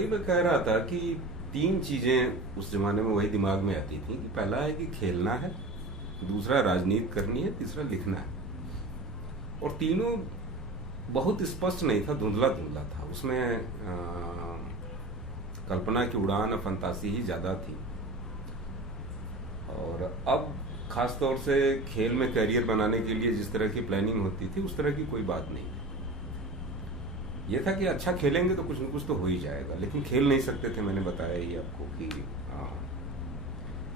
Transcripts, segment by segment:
वही मैं कह रहा था कि 3 चीजें उस जमाने में वही दिमाग में आती थी कि पहला है कि खेलना है, दूसरा राजनीति करनी है, तीसरा लिखना है। और तीनों बहुत स्पष्ट नहीं था, धुंधला धुंधला था उसमें। कल्पना की उड़ान, फंतासी ही ज्यादा थी। और अब खास तौर से खेल में करियर बनाने के लिए जिस तरह की प्लानिंग होती थी उस तरह की कोई बात नहीं थी। ये था कि अच्छा खेलेंगे तो कुछ न कुछ तो हो ही जाएगा, लेकिन खेल नहीं सकते थे। मैंने बताया ही आपको कि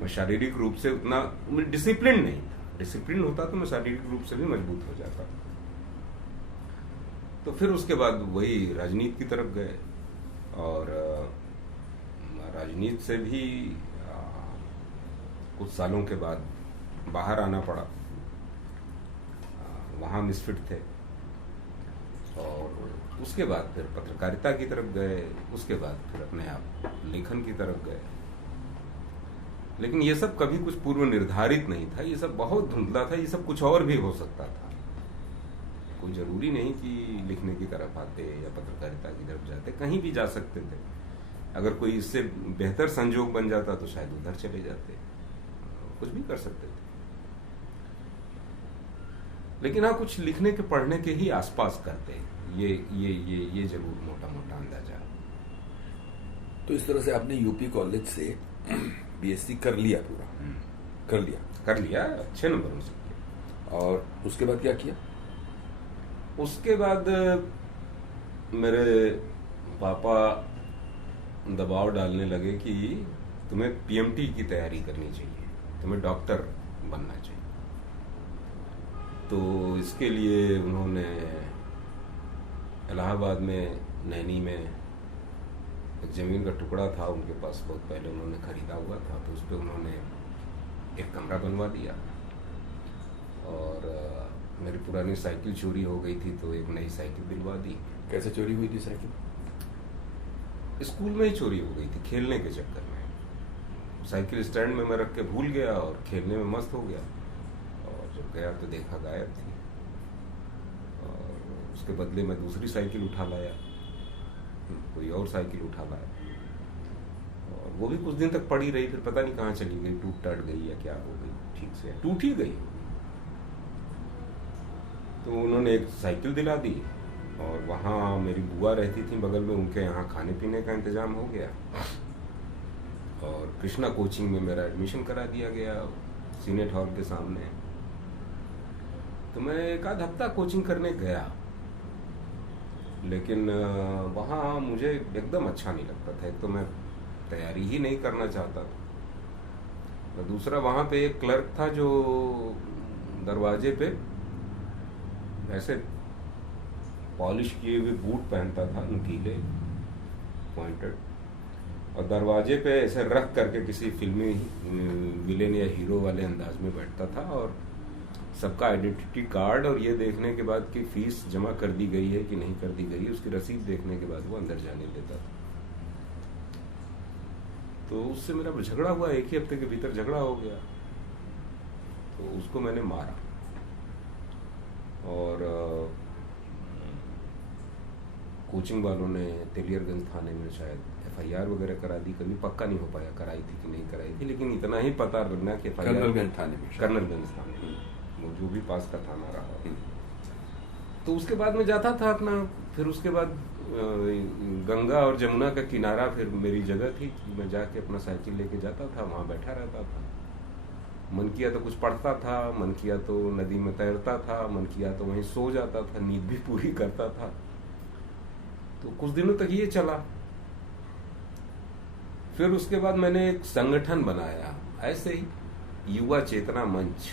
मैं शारीरिक रूप से उतना डिसिप्लिन नहीं था। डिसिप्लिन होता तो मैं शारीरिक रूप से भी मजबूत हो जाता। तो फिर उसके बाद वही राजनीति की तरफ गए और राजनीति से भी कुछ सालों के बाद बाहर आना पड़ा। वहाँ मिसफिट थे और उसके बाद फिर पत्रकारिता की तरफ गए, उसके बाद फिर अपने आप लेखन की तरफ गए। लेकिन ये सब कभी कुछ पूर्व निर्धारित नहीं था, ये सब बहुत धुंधला था। ये सब कुछ और भी हो सकता था। कोई जरूरी नहीं कि लिखने की तरफ आते या पत्रकारिता की तरफ जाते, कहीं भी जा सकते थे। अगर कोई इससे बेहतर संजोग बन जाता तो शायद उधर चले जाते, कुछ भी कर सकते थे। लेकिन हाँ, कुछ लिखने के पढ़ने के ही आसपास करते, ये जरूर मोटा मोटा अंदाजा। तो इस तरह से आपने यूपी कॉलेज से बीएससी कर लिया, पूरा कर लिया अच्छे नंबरों से। और उसके बाद क्या किया? उसके बाद मेरे पापा दबाव डालने लगे कि तुम्हें पीएमटी की तैयारी करनी चाहिए, तुम्हें डॉक्टर बनना चाहिए। तो इसके लिए उन्होंने इलाहाबाद में नैनी में एक जमीन का टुकड़ा था उनके पास, बहुत पहले उन्होंने खरीदा हुआ था। तो उस पर उन्होंने एक कमरा बनवा दिया। और मेरी पुरानी साइकिल चोरी हो गई थी तो एक नई साइकिल दिलवा दी। कैसे चोरी हुई थी साइकिल? स्कूल में ही चोरी हो गई थी, खेलने के चक्कर में। साइकिल स्टैंड में मैं रख के भूल गया और खेलने में मस्त हो गया। और जब गया तो देखा गायब थी। और उसके बदले में दूसरी साइकिल उठा लाया, कोई और साइकिल उठा लाया। और वो भी कुछ दिन तक पड़ी रही, फिर पता नहीं कहाँ चली गई, टूट टाट गई या क्या हो गई, ठीक से टूट ही गई। तो उन्होंने एक साइकिल दिला दी और वहाँ मेरी बुआ रहती थी बगल में, उनके यहाँ खाने पीने का इंतजाम हो गया। और कृष्णा कोचिंग में मेरा एडमिशन करा दिया गया, सीनेट हॉल के सामने। तो मैं एक आध हफ्ता कोचिंग करने गया, लेकिन वहाँ मुझे एकदम अच्छा नहीं लगता था। एक तो मैं तैयारी ही नहीं करना चाहता था। दूसरा वहाँ पे एक क्लर्क था जो दरवाजे पे ऐसे पॉलिश किए हुए बूट पहनता था, नुकीले पॉइंटेड, और दरवाजे पे ऐसे रख करके किसी फिल्मी विलेन या हीरो वाले अंदाज में बैठता था। और सबका आइडेंटिटी कार्ड और ये देखने के बाद कि फीस जमा कर दी गई है कि नहीं कर दी गई है, उसकी रसीद देखने के बाद वो अंदर जाने देता था। तो उससे मेरा झगड़ा हुआ, एक ही हफ्ते के भीतर झगड़ा हो गया। तो उसको मैंने मारा और कोचिंग वालों ने तेलियरगंज थाने में शायद एफआईआर वगैरह करा दी। कभी पक्का नहीं हो पाया कराई थी कि नहीं कराई थी, लेकिन इतना ही पता लगना कि कर्नलगंज थाने में, कर्नलगंज थाने में, वो जो भी पास का थाना रहा। तो उसके बाद में जाता था अपना, फिर उसके बाद गंगा और जमुना का किनारा फिर मेरी जगह थी। मैं जाके अपना साइकिल लेके जाता था, वहाँ बैठा रहता था। मन किया तो कुछ पढ़ता था, मन किया तो नदी में तैरता था, मन किया तो वहीं सो जाता था, नींद भी पूरी करता था। तो कुछ दिनों तक ये चला। फिर उसके बाद मैंने एक संगठन बनाया, ऐसे ही युवा चेतना मंच,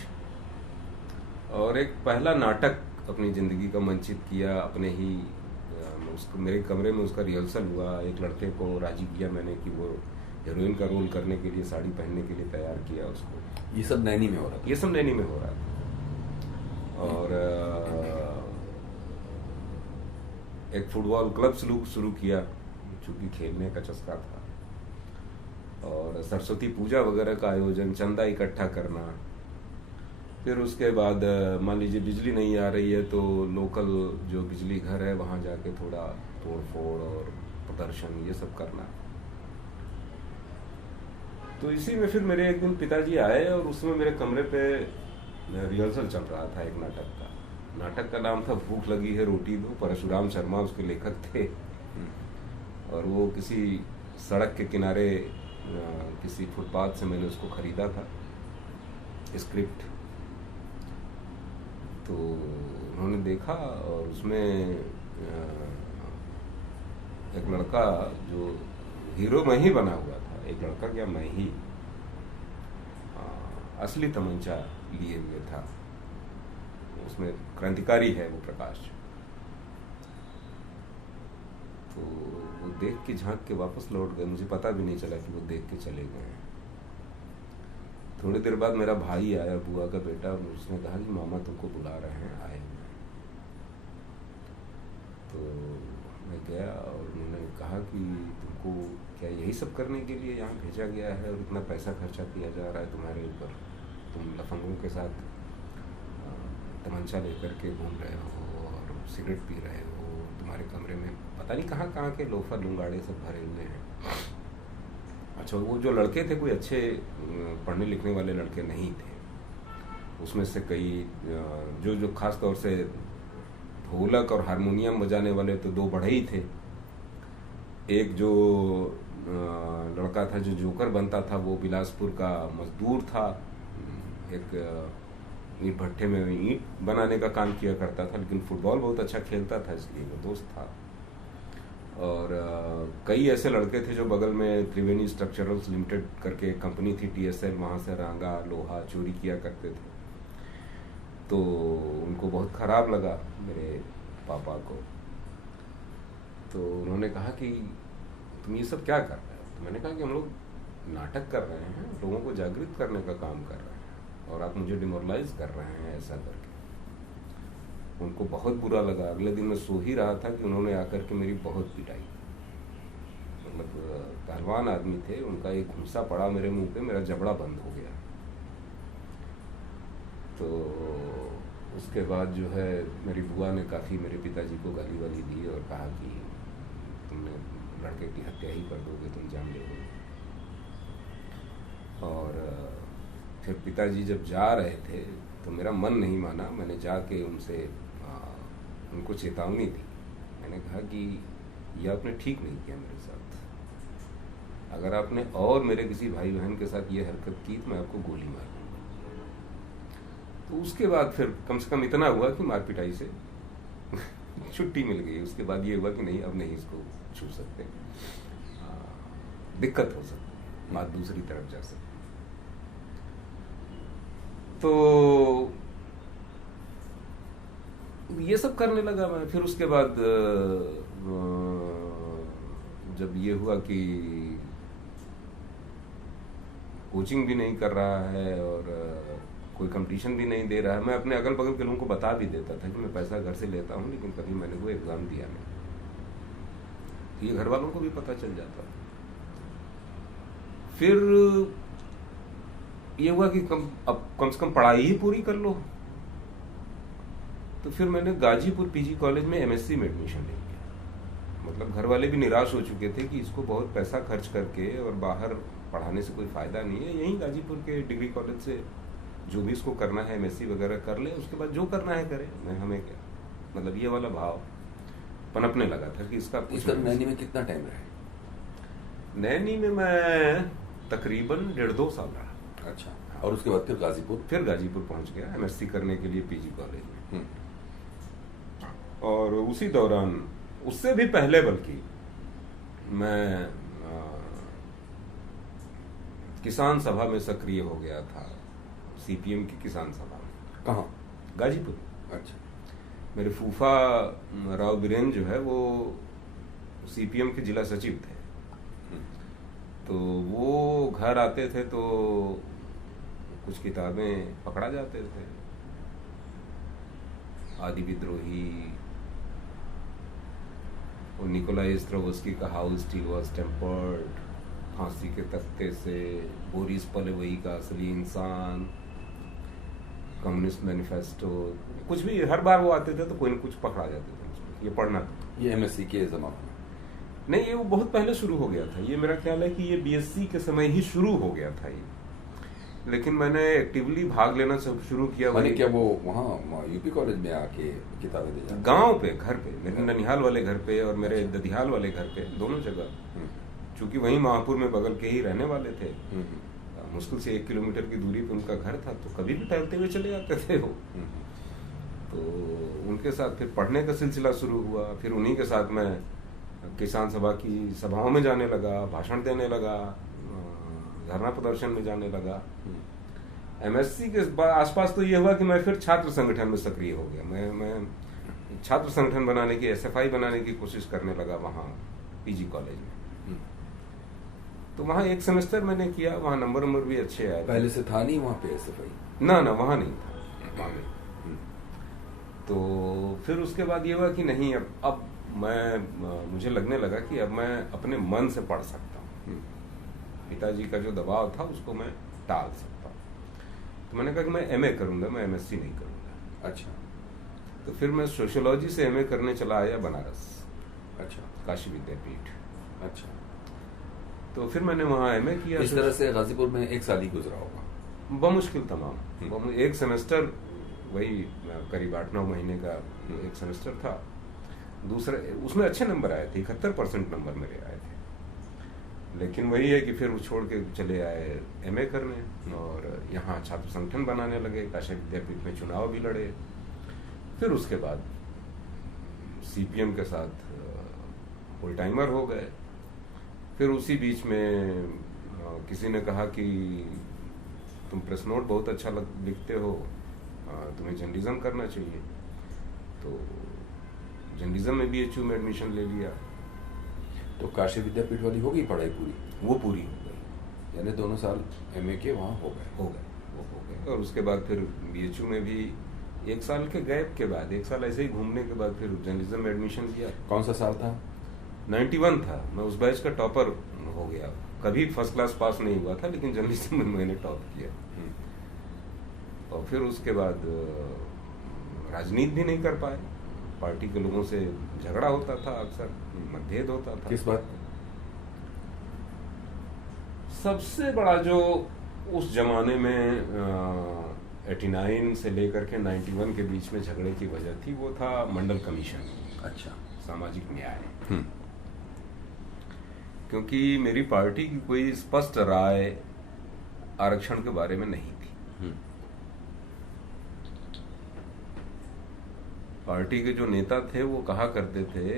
और एक पहला नाटक अपनी जिंदगी का मंचित किया अपने ही। उसको मेरे कमरे में उसका रिहर्सल हुआ। एक लड़के को राजी किया मैंने कि वो हीरोइन का रोल करने के लिए, साड़ी पहनने के लिए तैयार किया उसको। ये सब नैनी में हो रहा था? ये सब नैनी में हो रहा था। और एक फुटबॉल क्लब शुरू किया, चूंकि खेलने का चस्का था। और सरस्वती पूजा वगैरह का आयोजन, चंदा इकट्ठा करना। फिर उसके बाद मान लीजिए बिजली नहीं आ रही है तो लोकल जो बिजली घर है वहाँ जाके थोड़ा तोड़ फोड़ और प्रदर्शन ये सब करना। तो इसी में फिर मेरे एक दिन पिताजी आए और उसमें मेरे कमरे पे रिहर्सल चल रहा था एक नाटक का। नाटक का नाम था भूख लगी है रोटी दो, परशुराम शर्मा उसके लेखक थे। और वो किसी सड़क के किनारे किसी फुटपाथ से मैंने उसको खरीदा था स्क्रिप्ट। तो उन्होंने देखा और उसमें एक लड़का जो हीरो मैं ही बना हुआ था, एक लड़का क्या मैं ही असली तमंचा लिए हुए था, उसमें क्रांतिकारी है वो प्रकाश। तो वो देख के झांक के वापस लौट गए, मुझे पता भी नहीं चला कि वो देख के चले गए। थोड़ी देर बाद मेरा भाई आया, बुआ का बेटा, उसने कहा कि मामा तुमको बुला रहे हैं, आए हुए। तो मैं गया और उन्होंने कहा कि तुमको क्या यही सब करने के लिए यहाँ भेजा गया है और इतना पैसा खर्चा किया जा रहा है तुम्हारे ऊपर, तुम लफंगों के साथ तमंचा लेकर के घूम रहे हो और सिगरेट पी रहे हो, तुम्हारे कमरे में पता नहीं कहाँ कहाँ के लोफर लुंगाड़े सब भरे हुए हैं। अच्छा, वो जो लड़के थे कोई अच्छे पढ़ने लिखने वाले लड़के नहीं थे, उसमें से कई जो खास तौर से ढोलक और हारमोनियम बजाने वाले तो दो बढ़े ही थे। एक जो लड़का था जो जोकर बनता था वो बिलासपुर का मजदूर था, एक ईंट भट्टे में ईंट बनाने का काम किया करता था, लेकिन फुटबॉल बहुत अच्छा खेलता था इसलिए वो दोस्त था। और कई ऐसे लड़के थे जो बगल में त्रिवेणी स्ट्रक्चरल्स लिमिटेड करके एक कंपनी थी TSL, वहाँ से रांगा लोहा चोरी किया करते थे। तो उनको बहुत ख़राब लगा मेरे पापा को, तो उन्होंने कहा कि तुम ये सब क्या कर रहे हो। तो मैंने कहा कि हम लोग नाटक कर रहे हैं, लोगों को जागृत करने का काम कर रहे हैं और आप मुझे डिमोरलाइज कर रहे हैं ऐसा करके। उनको बहुत बुरा लगा। अगले दिन मैं सो ही रहा था कि उन्होंने आकर के मेरी बहुत पिटाई। मतलब पहलवान आदमी थे, उनका एक घूंसा पड़ा मेरे मुंह पे, मेरा जबड़ा बंद हो गया। तो उसके बाद जो है मेरी बुआ ने काफ़ी मेरे पिताजी को गाली वाली दी और कहा कि तुमने लड़के की हत्या ही कर दोगे, तुम जान लोगे। और फिर पिताजी जब जा रहे थे तो मेरा मन नहीं माना, मैंने जाके उनको चेतावनी दी। मैंने कहा कि ये आपने ठीक नहीं किया मेरे साथ, अगर आपने और मेरे किसी भाई बहन के साथ ये हरकत की तो मैं आपको गोली मार दूंगा। तो उसके बाद फिर कम से कम इतना हुआ कि मार पिटाई से छुट्टी मिल गई। उसके बाद ये हुआ कि नहीं, अब नहीं इसको छू सकते, दिक्कत हो सकती, बात दूसरी तरफ जा सकती। तो ये सब करने लगा मैं। फिर उसके बाद जब ये हुआ कि कोचिंग भी नहीं कर रहा है और कोई कंपटीशन भी नहीं दे रहा है, मैं अपने अगल बगल के लोगों को बता भी देता था कि मैं पैसा घर से लेता हूँ, लेकिन कभी मैंने वो एग्ज़ाम दिया नहीं। तो ये घर वालों को भी पता चल जाता। फिर ये हुआ कि अब कम से कम पढ़ाई ही पूरी कर लो। तो फिर मैंने गाजीपुर PG कॉलेज में MSc में एडमिशन ले लिया। मतलब घर वाले भी निराश हो चुके थे कि इसको बहुत पैसा खर्च करके और बाहर पढ़ाने से कोई फ़ायदा नहीं है, यहीं गाजीपुर के डिग्री कॉलेज से जो भी इसको करना है MSc वगैरह कर ले, उसके बाद जो करना है करे, मैं हमें क्या। मतलब ये वाला भाव पनपने लगा था कि इसका। इस तरह नैनी में कितना टाइम रहे? नैनी में मैं तकरीबन 1.5-2 साल रहा। अच्छा, और उसके बाद फिर गाजीपुर पहुंच गया MSc करने के लिए PG कॉलेज में। और उसी दौरान, उससे भी पहले बल्कि, मैं किसान सभा में सक्रिय हो गया था, CPM की किसान सभा में। कहाँ? गाजीपुर। अच्छा। मेरे फूफा राव बीरेन जो है वो CPM के जिला सचिव थे। तो वो घर आते थे तो कुछ किताबें पकड़ा जाते थे, आदि विद्रोही और निकोलाई स्ट्रावोस्की का हाउ स्टील वाज टेम्पर्ड, फांसी के तख्ते से, बोरिस पलेवई का असली इंसान, कम्युनिस्ट मैनिफेस्टो, कुछ भी हर बार वो आते थे तो कोई न कुछ पकड़ा जाते थे। ये पढ़ना था। ये MSc के जमाने में? नहीं, ये वो बहुत पहले शुरू हो गया था। ये मेरा ख्याल है कि ये बीएससी के समय ही शुरू हो गया था ये, लेकिन मैंने एक्टिवली भाग लेना शुरू किया। मैंने क्या वो वहाँ यूपी कॉलेज में आके किताबें दे जाते? गांव पे, घर पे, मेरे ननिहाल वाले घर पे और मेरे ददिहाल वाले घर पे, दोनों जगह। चूंकि वहीं महापुर में बगल के ही रहने वाले थे, मुश्किल से 1 किलोमीटर की दूरी पे उनका घर था, तो कभी भी टहलते हुए चले जाते थे वो। तो उनके साथ फिर पढ़ने का सिलसिला शुरू हुआ। फिर उन्हीं के साथ मैं किसान सभा की सभाओं में जाने लगा, भाषण देने लगा, धरना प्रदर्शन में जाने लगा। एमएससी के आसपास तो ये हुआ कि मैं फिर छात्र संगठन में सक्रिय हो गया। मैं छात्र संगठन बनाने की, एसएफआई बनाने की कोशिश करने लगा वहाँ पीजी कॉलेज में। तो वहाँ 1 सेमेस्टर मैंने किया, वहाँ नंबर भी अच्छे आए। पहले से था नहीं वहाँ पे एसएफआई? ना, वहाँ नहीं था, वहाँ नहीं। तो फिर उसके बाद ये हुआ कि नहीं, अब मुझे लगने लगा कि अब मैं अपने मन से पढ़ सकता हूँ। पिताजी का जो दबाव था उसको मैं टाल सकता हूँ। तो मैंने कहा कि मैं एमए करूँगा, मैं एमएससी नहीं करूँगा। अच्छा। तो फिर मैं सोशियोलॉजी से एमए करने चला आया बनारस। अच्छा। काशी विद्यापीठ। अच्छा। तो फिर मैंने वहाँ एमए किया। इस तरह से गाजीपुर में 1 साल ही गुजरा होगा? बमुश्किल तमाम। 1 सेमेस्टर, वही करीब 8-9 महीने का 1 सेमेस्टर था। दूसरे उसमें अच्छे नंबर आए थे, 71% नंबर मेरे आए थे। लेकिन वही है कि फिर वो छोड़ के चले आए एमए करने, और यहाँ छात्र संगठन बनाने लगे, काशी विद्यापीठ में चुनाव भी लड़े। फिर उसके बाद सीपीएम के साथ फुल टाइमर हो गए। फिर उसी बीच में किसी ने कहा कि तुम प्रेस नोट बहुत अच्छा लिखते हो, तुम्हें जर्नलिज्म करना चाहिए। तो जर्नलिज्म में बीएचयू में एडमिशन ले लिया। तो काशी विद्यापीठ वाली हो गई पढ़ाई पूरी? वो पूरी हो गई, यानी 2 साल एमए के वहाँ हो गए। और उसके बाद फिर बीएचयू में भी 1 साल के गैप के बाद, 1 साल ऐसे ही घूमने के बाद फिर जर्नलिज्म में एडमिशन लिया। कौन सा साल था? 91 था। मैं उस बैच का टॉपर हो गया। कभी फर्स्ट क्लास पास नहीं हुआ था, लेकिन जर्नलिज्म में मैंने टॉप किया। और फिर उसके बाद राजनीति भी नहीं कर पाए। पार्टी के लोगों से झगड़ा होता था, अक्सर मतभेद होता था। किस बात? सबसे बड़ा जो उस जमाने में 89 से लेकर के 91 के बीच में झगड़े की वजह थी, वो था मंडल कमीशन। अच्छा। सामाजिक न्याय। क्योंकि मेरी पार्टी की कोई स्पष्ट राय आरक्षण के बारे में नहीं थी। पार्टी के जो नेता थे वो कहा करते थे,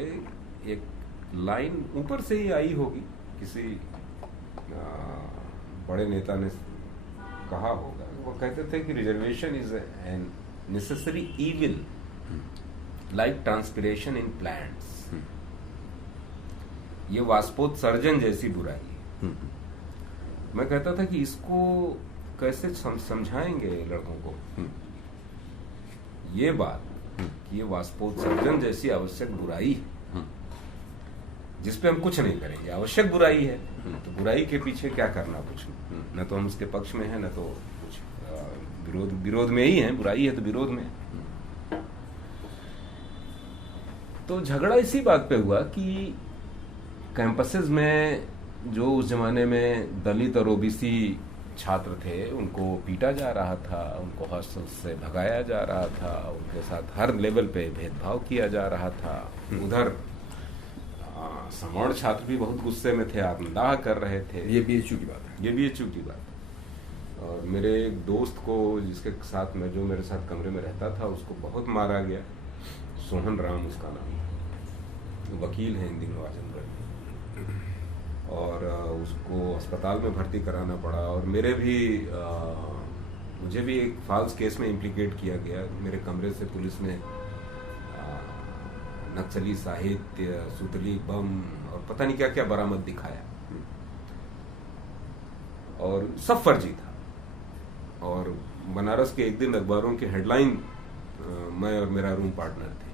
एक लाइन ऊपर से ही आई होगी, किसी बड़े नेता ने कहा होगा, वो कहते थे कि reservation is an necessary evil like transpiration in plants. ये वाष्पोत्सर्जन जैसी बुराई है। मैं कहता था कि इसको कैसे समझाएंगे लड़कों को ये बात कि ये वाष्पोत्सर्जन जैसी आवश्यक बुराई है, जिसपे हम कुछ नहीं करेंगे। आवश्यक बुराई है तो बुराई के पीछे क्या करना, कुछ न तो हम उसके पक्ष में है, न तो कुछ विरोध में ही है। बुराई है तो विरोध में। तो झगड़ा इसी बात पे हुआ कि कैंपसेस में जो उस जमाने में दलित और ओबीसी छात्र थे, उनको पीटा जा रहा था, उनको हॉस्टल से भगाया जा रहा था, उनके साथ हर लेवल पे भेदभाव किया जा रहा था। उधर समर्ण छात्र भी बहुत गुस्से में थे, आत्मदाह कर रहे थे। ये बीएचयू की बात है। ये बीएचयू की बात है। और मेरे एक दोस्त को, जिसके साथ में, जो मेरे साथ कमरे में रहता था, उसको बहुत मारा गया। सोहन राम उसका नाम था, वकील है इन दिनों आजमगढ़ में। और उसको अस्पताल में भर्ती कराना पड़ा। और मुझे भी एक फॉल्स केस में इम्प्लीकेट किया गया। मेरे कमरे से पुलिस ने नक्सली साहित्य, सुतली बम और पता नहीं क्या क्या बरामद दिखाया, और सब फर्जी था। और बनारस के एक दिन अखबारों की हेडलाइन, मैं और मेरा रूम पार्टनर थे,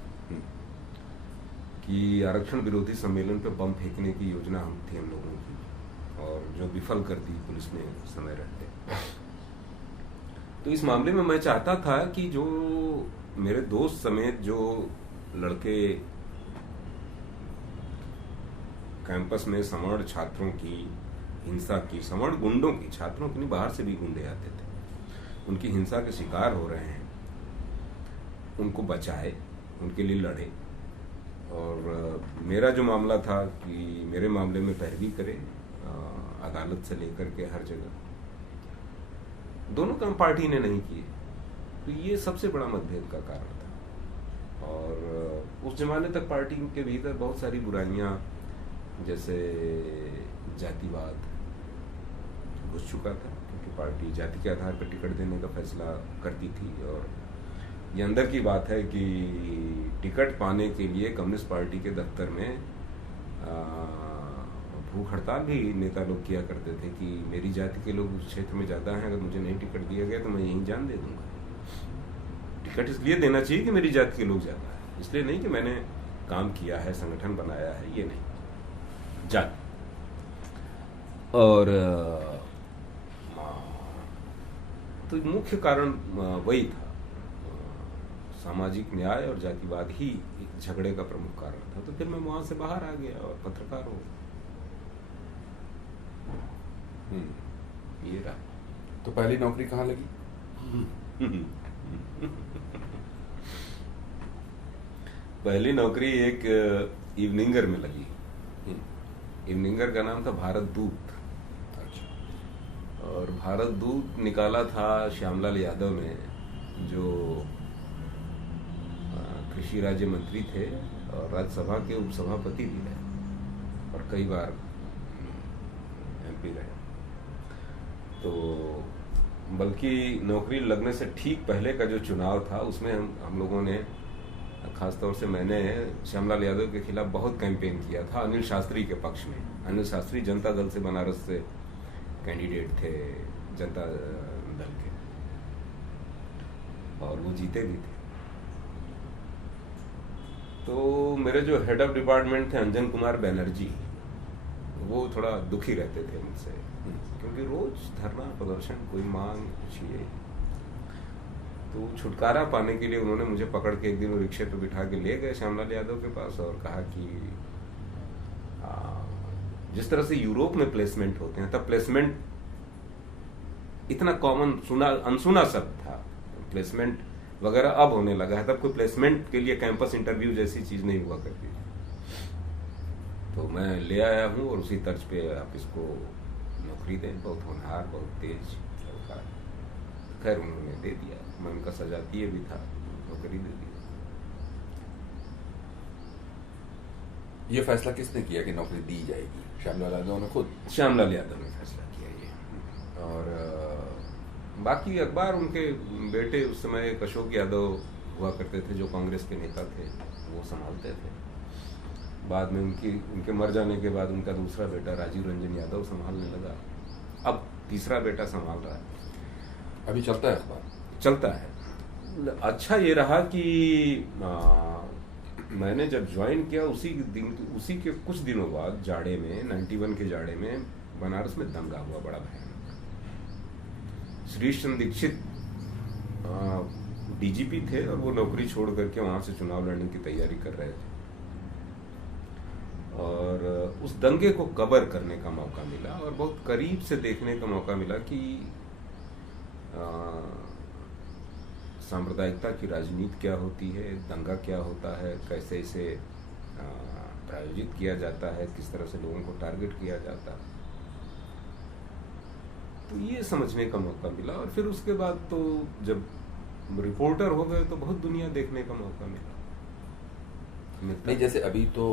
कि आरक्षण विरोधी सम्मेलन पे बम फेंकने की योजना थी हम लोगों की, और जो विफल कर दी पुलिस ने समय रहते। तो इस मामले में मैं चाहता था कि जो मेरे दोस्त समेत जो लड़के कैंपस में सवर्ण छात्रों की हिंसा की, सवर्ण गुंडों की, छात्रों की नहीं, बाहर से भी गुंडे आते थे, उनकी हिंसा के शिकार हो रहे हैं, उनको बचाए, उनके लिए लड़े। और मेरा जो मामला था कि मेरे मामले में पैरवी करे अदालत से लेकर के हर जगह, दोनों काम पार्टी ने नहीं किए, तो ये सबसे बड़ा मतभेद का कारण था। और उस जमाने तक पार्टी के भीतर बहुत सारी बुराइयां, जैसे जातिवाद घुस चुका था, क्योंकि पार्टी जाति के आधार पर टिकट देने का फैसला करती थी। और ये अंदर की बात है कि टिकट पाने के लिए कम्युनिस्ट पार्टी के दफ्तर में भूख हड़ताल भी नेता लोग किया करते थे कि मेरी जाति के लोग उस क्षेत्र में ज़्यादा हैं, अगर मुझे नहीं टिकट दिया गया तो मैं यहीं जान दे दूंगा। टिकट इसलिए देना चाहिए कि मेरी जाति के लोग ज़्यादा हैं, इसलिए नहीं कि मैंने काम किया है, संगठन बनाया है, ये नहीं, जाति। और तो मुख्य कारण वही था, सामाजिक न्याय और जातिवाद ही झगड़े का प्रमुख कारण था। तो फिर मैं वहां से बाहर आ गया और पत्रकार हो। ये रहा। तो पहली नौकरी कहाँ लगी? पहली नौकरी एक इवनिंगर में लगी। इवनिंगर का नाम था भारत दूत। और भारत दूत निकाला था श्यामलाल यादव ने, जो कृषि राज्य मंत्री थे और राज्यसभा के उपसभापति भी रहे और कई बार एमपी रहे। तो बल्कि नौकरी लगने से ठीक पहले का जो चुनाव था उसमें हम लोगों ने, खासतौर से मैंने श्यामलाल यादव के खिलाफ बहुत कैंपेन किया था, अनिल शास्त्री के पक्ष में। अनिल शास्त्री जनता दल से बनारस से कैंडिडेट थे, जनता दल के, और वो जीते भी थे। तो मेरे जो हेड ऑफ डिपार्टमेंट थे अंजन कुमार बनर्जी, वो थोड़ा दुखी रहते थे मुझसे, क्योंकि रोज धरना प्रदर्शन, कोई मांग कुछ ये। तो छुटकारा पाने के लिए उन्होंने मुझे पकड़ के एक दिन रिक्शे पे बिठा के ले गए श्यामलाल यादव के पास और कहा कि जिस तरह से यूरोप में प्लेसमेंट होते हैं, तब प्लेसमेंट इतना कॉमन अनसुना शब्द था, प्लेसमेंट वगैरह अब होने लगा है, तब कोई प्लेसमेंट के लिए कैंपस इंटरव्यू जैसी चीज नहीं हुआ करती। तो मैं ले आया हूँ और उसी तर्ज पे आप इसको नौकरी दें, बहुत होनहार, बहुत तेज लड़का। खैर उन्होंने दे दिया, मैं उनका सजातीय भी था, नौकरी दे दी। ये फैसला किसने किया कि नौकरी दी जाएगी? श्यामलाल यादव ने खुद? श्यामलाल यादव ने फैसला किया ये। और बाकी अखबार, उनके बेटे उस समय एक अशोक यादव हुआ करते थे जो कांग्रेस के नेता थे, वो संभालते थे। बाद में उनके मर जाने के बाद उनका दूसरा बेटा राजीव रंजन यादव संभालने लगा। अब तीसरा बेटा संभाल रहा है। अभी चलता है अखबार? चलता है। अच्छा ये रहा कि मैंने जब ज्वाइन किया उसी के कुछ दिनों बाद जाड़े में 91 के जाड़े में बनारस में दंगा हुआ बड़ा भयानक। श्रीश चंद्र दीक्षित डीजीपी थे और वो नौकरी छोड़ करके वहां से चुनाव लड़ने की तैयारी कर रहे थे। और उस दंगे को कवर करने का मौका मिला और बहुत करीब से देखने का मौका मिला कि सांप्रदायिकता की राजनीति क्या होती है, दंगा क्या होता है, कैसे इसे प्रायोजित किया जाता है, किस तरह से लोगों को टारगेट किया जाता है। तो ये समझने का मौका मिला। और फिर उसके बाद तो जब रिपोर्टर हो गए तो बहुत दुनिया देखने का मौका मिला। नहीं, जैसे अभी तो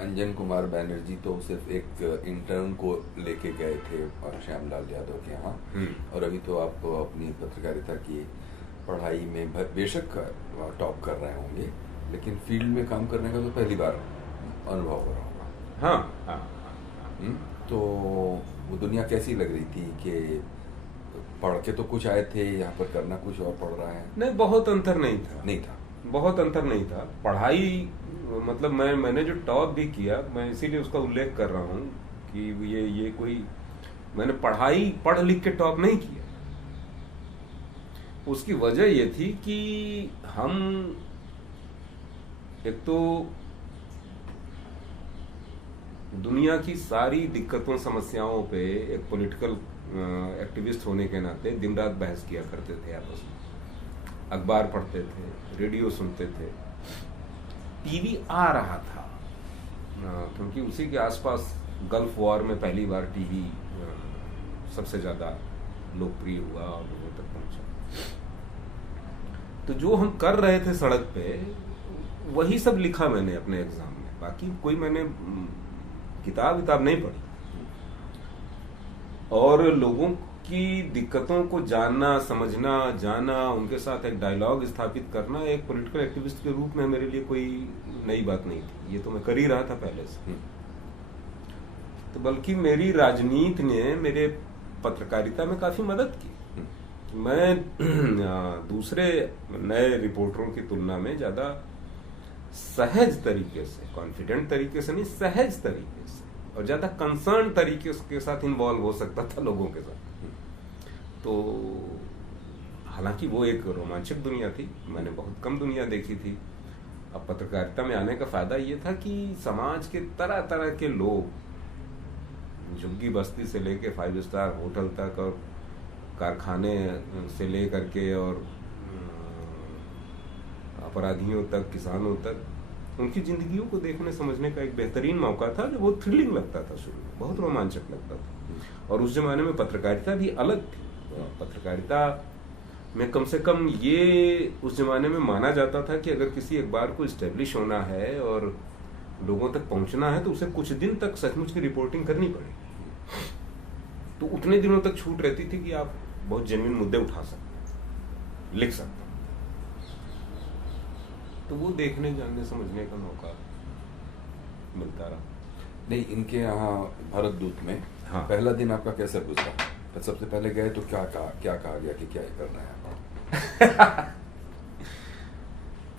अंजन कुमार बनर्जी तो सिर्फ एक इंटर्न को लेके गए थे और श्यामलाल यादव के यहाँ, और अभी तो आप अपनी पत्रकारिता की पढ़ाई में बेशक टॉप कर रहे होंगे, लेकिन फील्ड में काम करने का तो पहली बार अनुभव हो रहा होगा। हाँ। तो वो दुनिया कैसी लग रही थी कि पढ़ के तो कुछ आए थे, यहाँ पर करना कुछ और पड़ रहा है? नहीं, बहुत अंतर नहीं था। बहुत अंतर नहीं था। पढ़ाई मतलब मैंने जो टॉप भी किया, मैं इसीलिए उसका उल्लेख कर रहा हूँ कि ये कोई मैंने पढ़ाई पढ़ लिख के टॉप नहीं किया। उसकी वजह ये थी कि हम एक तो दुनिया की सारी दिक्कतों समस्याओं पे एक पॉलिटिकल एक्टिविस्ट होने के नाते दिन रात बहस किया करते थे आपस में, अखबार पढ़ते थे, रेडियो सुनते थे, टीवी आ रहा था क्योंकि उसी के आसपास गल्फ वॉर में पहली बार टीवी सबसे ज्यादा लोकप्रिय हुआ और लोगों तक पहुंचा। तो जो हम कर रहे थे सड़क पे वही सब लिखा मैंने अपने एग्जाम में, बाकी कोई मैंने किताब नहीं पढ़ी। और लोगों की दिक्कतों को जानना, समझना, जाना, उनके साथ एक डायलॉग स्थापित करना एक पॉलिटिकल एक्टिविस्ट के रूप में मेरे लिए कोई नई बात नहीं थी, ये तो मैं कर ही रहा था पहले से। तो बल्कि मेरी राजनीति ने मेरे पत्रकारिता में काफी मदद की। मैं दूसरे नए रिपोर्टरों की तुलना में ज्यादा सहज तरीके से, कॉन्फिडेंट तरीके से नहीं, सहज तरीके से और ज्यादा कंसर्न तरीके के साथ इन्वॉल्व हो सकता था लोगों के साथ। तो हालांकि वो एक रोमांचक दुनिया थी, मैंने बहुत कम दुनिया देखी थी। अब पत्रकारिता में आने का फायदा ये था कि समाज के तरह तरह के लोग, झुग्गी बस्ती से लेके 5 स्टार होटल तक और कारखाने से लेकर के और अपराधियों तक, किसानों तक, उनकी जिंदगियों को देखने समझने का एक बेहतरीन मौका था जो बहुत थ्रिलिंग लगता था, शुरू में बहुत रोमांचक लगता था। और उस जमाने में पत्रकारिता भी अलग थी। पत्रकारिता में कम से कम ये उस जमाने में माना जाता था कि अगर किसी अखबार को इस्टेब्लिश होना है और लोगों तक पहुंचना है तो उसे कुछ दिन तक सचमुच की रिपोर्टिंग करनी पड़ेगी। तो उतने दिनों तक छूट रहती थी कि आप बहुत जेन्युइन मुद्दे उठा सकते, लिख सकते। तो वो देखने, जानने, समझने का मौका मिलता रहा। नहीं, इनके यहाँ भारत दूत में पहला दिन आपका कैसे गुजरा? तो सबसे पहले गए तो क्या कहा गया कि क्या करना है आपको?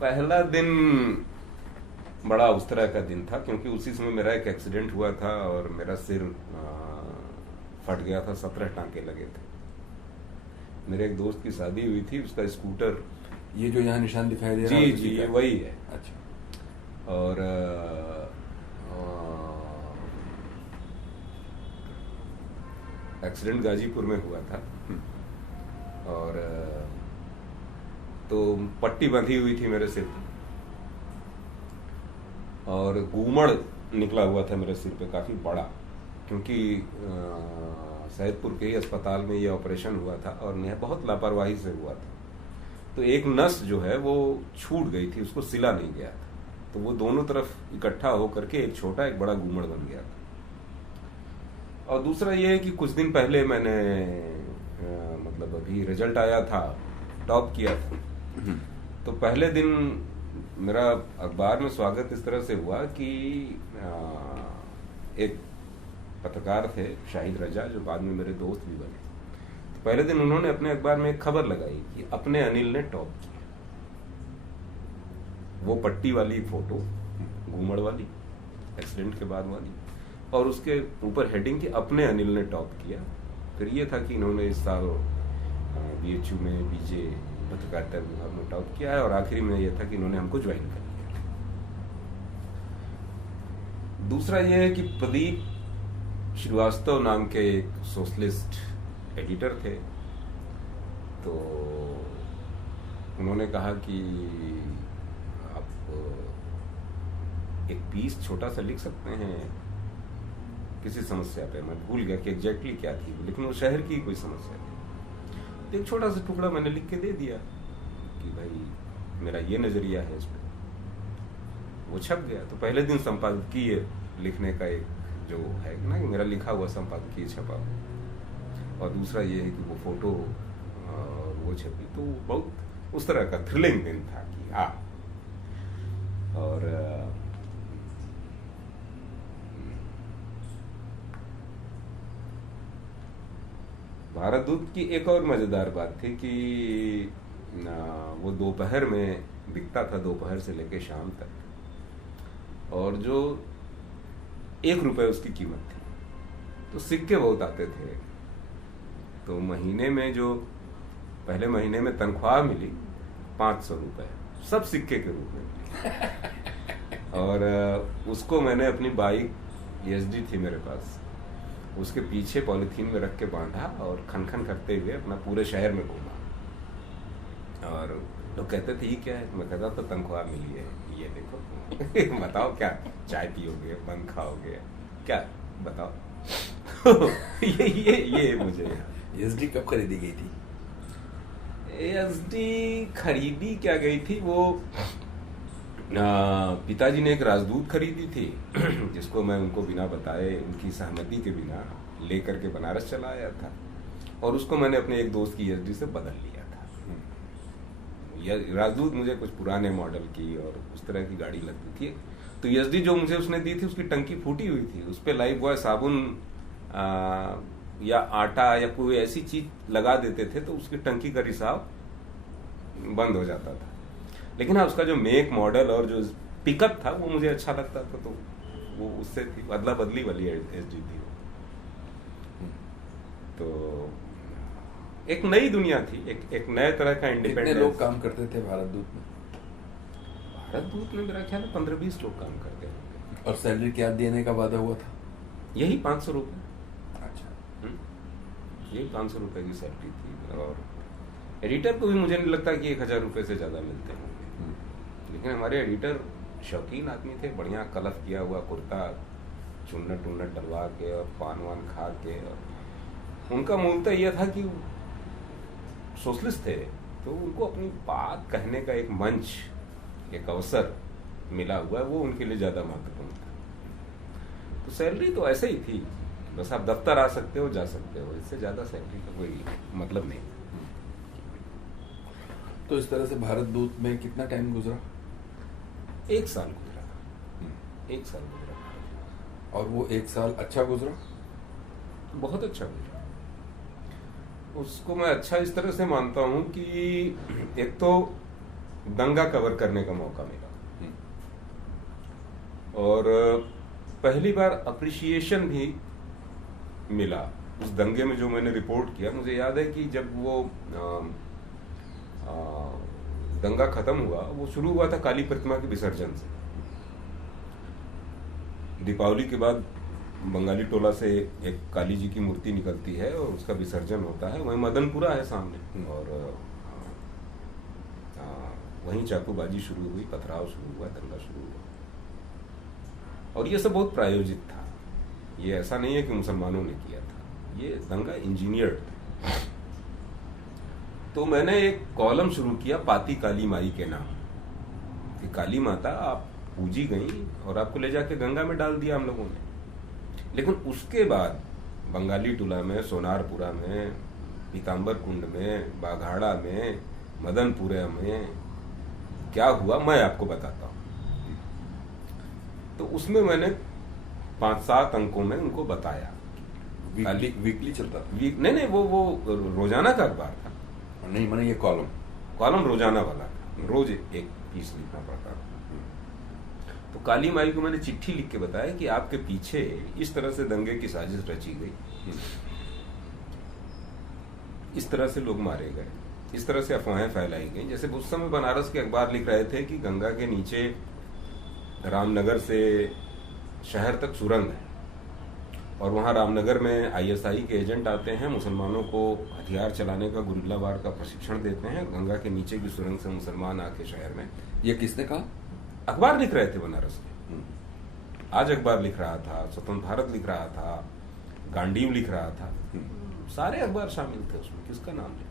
पहला दिन बड़ा उस तरह का दिन था क्योंकि उसी समय मेरा एक एक्सीडेंट हुआ था और मेरा सिर फट गया था, 17 टांके लगे थे। मेरे एक दोस्त की शादी हुई थी, उसका स्कूटर, ये जो यहाँ निशान दिखाई दे रहा है, जी ये वही है। अच्छा। और एक्सीडेंट गाजीपुर में हुआ था और तो पट्टी बंधी हुई थी मेरे सिर पे और गूमड़ निकला हुआ था मेरे सिर पे काफी बड़ा, क्योंकि सैदपुर के ही अस्पताल में ये ऑपरेशन हुआ था और यह बहुत लापरवाही से हुआ था। तो एक नस जो है वो छूट गई थी, उसको सिला नहीं गया था, तो वो दोनों तरफ इकट्ठा होकर के एक छोटा एक बड़ा गूमड़ बन गया था। और दूसरा ये है कि कुछ दिन पहले मैंने मतलब अभी रिजल्ट आया था, टॉप किया था। तो पहले दिन मेरा अखबार में स्वागत इस तरह से हुआ कि एक पत्रकार थे शाहिद रजा, जो बाद में मेरे दोस्त भी बने। तो पहले दिन उन्होंने अपने अखबार में एक खबर लगाई कि अपने अनिल ने टॉप किया। वो पट्टी वाली फोटो, घूमड़ वाली, एक्सीडेंट के बाद वाली, और उसके ऊपर हेडिंग की अपने अनिल ने टॉप किया। फिर ये था कि इन्होंने इस साल BHU में BJ पत्रकारिता विभाग में टॉप किया है और आखिरी में यह था कि इन्होंने हमको ज्वाइन कर लिया। दूसरा यह है कि प्रदीप श्रीवास्तव नाम के एक सोशलिस्ट एडिटर थे, तो उन्होंने कहा कि आप एक पीस छोटा सा लिख सकते हैं किसी समस्या पे। मैं भूल गया कि एग्जैक्टली क्या थी, लेकिन वो शहर की कोई समस्या थी। तो एक छोटा सा टुकड़ा मैंने लिख के दे दिया कि भाई मेरा ये नजरिया है इस पे। वो छप गया। तो पहले दिन संपादकीय लिखने का एक जो है ना कि मेरा लिखा हुआ संपादकीय छपा, और दूसरा ये है कि वो फोटो वो छपी। तो बहुत उस तरह का थ्रिलिंग दिन था कि और भारत दूत की एक और मजेदार बात थी कि वो दोपहर में बिकता था, दोपहर से लेकर शाम तक, और जो 1 रुपए उसकी कीमत थी। तो सिक्के बहुत आते थे। तो महीने में जो पहले महीने में तनख्वाह मिली 500 रुपए, सब सिक्के के रूप में मिली। और उसको मैंने अपनी बाइक एसडी थी मेरे पास, उसके पीछे पॉलिथीन में रख के बांधा और खनखन करते हुए अपना पूरे शहर में घूमा। और लोग कहते थे ये क्या है, मैं कहता तो तनख्वाह मिली है, ये देखो बताओ क्या चाय पियोगे, बन खाओगे, क्या बताओ ये मुझे। एसडी कब खरीदी गई थी? एसडी खरीदी क्या गई थी, वो पिताजी ने एक राजदूत खरीदी थी जिसको मैं उनको बिना बताए, उनकी सहमति के बिना लेकर के बनारस चला आया था, और उसको मैंने अपने एक दोस्त की एसडी से बदल लिया था। यह राजदूत मुझे कुछ पुराने मॉडल की और उस तरह की गाड़ी लगती थी, तो एसडी जो मुझे उसने दी थी उसकी टंकी फूटी हुई थी, उस पर लाइफ बॉय साबुन या आटा या कोई ऐसी चीज लगा देते थे तो उसकी टंकी का रिसाव बंद हो जाता था। लेकिन हाँ, उसका जो मेक मॉडल और जो पिकअप था वो मुझे अच्छा लगता था, तो वो उससे थी, अदला बदली वाली एसडी थी। तो एक नई दुनिया थी, एक नए तरह का इंडिपेंडेंस। कितने लोग काम करते थे भारत दूत में? भारत दूत में मेरा ख्याल है 15-20 लोग काम करते हैं। और सैलरी क्या देने का वादा हुआ था? यही 500 रुपये। अच्छा। यही 500 रुपये की सैलरी थी, और एडिटर को भी मुझे नहीं लगता कि 1000 रुपये से ज्यादा मिलते होंगे। लेकिन हमारे एडिटर शौकीन आदमी थे, बढ़िया कलफ किया हुआ कुर्ता, चुन्नट उन्नट डलवा के और पान वान खा के, और उनका मूलतः यह था कि सोशलिस्ट थे, तो उनको अपनी बात कहने का एक मंच, एक अवसर मिला हुआ है, वो उनके लिए ज्यादा महत्वपूर्ण था। तो सैलरी तो ऐसे ही थी, बस आप दफ्तर आ सकते हो, जा सकते हो, इससे ज्यादा सैलरी का कोई मतलब नहीं। तो इस तरह से भारत दूत में कितना टाइम गुजरा? 1 साल गुजरा। 1 साल गुजरा। और वो 1 साल अच्छा गुजरा? बहुत अच्छा गुजरा। उसको मैं अच्छा इस तरह से मानता हूं कि एक तो दंगा कवर करने का मौका मिला, और पहली बार अप्रिसिएशन भी मिला उस दंगे में। जो मैंने रिपोर्ट किया, मुझे याद है कि जब वो दंगा खत्म हुआ, वो शुरू हुआ था काली प्रतिमा के विसर्जन से। दीपावली के बाद बंगाली टोला से एक काली जी की मूर्ति निकलती है और उसका विसर्जन होता है, वहीं मदनपुरा है सामने, और वहीं चाकूबाजी शुरू हुई, पथराव शुरू हुआ, दंगा शुरू हुआ। और ये सब बहुत प्रायोजित था, ये ऐसा नहीं है कि मुसलमानों ने किया था, ये दंगा इंजीनियर्ड था। तो मैंने एक कॉलम शुरू किया पाती काली माई के नाम, कि काली माता आप पूजी गई और आपको ले जाके गंगा में डाल दिया हम लोगों ने। लेकिन उसके बाद बंगाली टोला में, सोनारपुरा में, पीताम्बर कुंड में, बाघाड़ा में, मदनपुरा में क्या हुआ मैं आपको बताता हूं। तो उसमें मैंने 5-7 अंकों में उनको बताया। वीकली चलता था? नहीं, वो रोजाना का अखबार था। नहीं, मैंने ये कॉलम रोजाना वाला था, रोज एक पीस लिखना पड़ता था। तो काली माई को मैंने चिट्ठी लिख के बताया कि आपके पीछे इस तरह से दंगे की साजिश रची गई, इस तरह से लोग मारे गए, इस तरह से अफवाहें फैलाई गई। जैसे उस समय बनारस के अखबार लिख रहे थे कि गंगा के नीचे रामनगर से शहर तक सुरंग है, और वहां रामनगर में आईएसआई के एजेंट आते हैं, मुसलमानों को हथियार चलाने का, गुरिल्ला वार का प्रशिक्षण देते हैं। गंगा के नीचे की सुरंग से मुसलमान आके शहर में। ये किसने कहा? अखबार लिख रहे थे बनारस के। आज अखबार लिख रहा था, स्वतंत्र भारत लिख रहा था, गांडीव लिख रहा था, सारे अखबार शामिल थे उसमें, किसका नाम ले।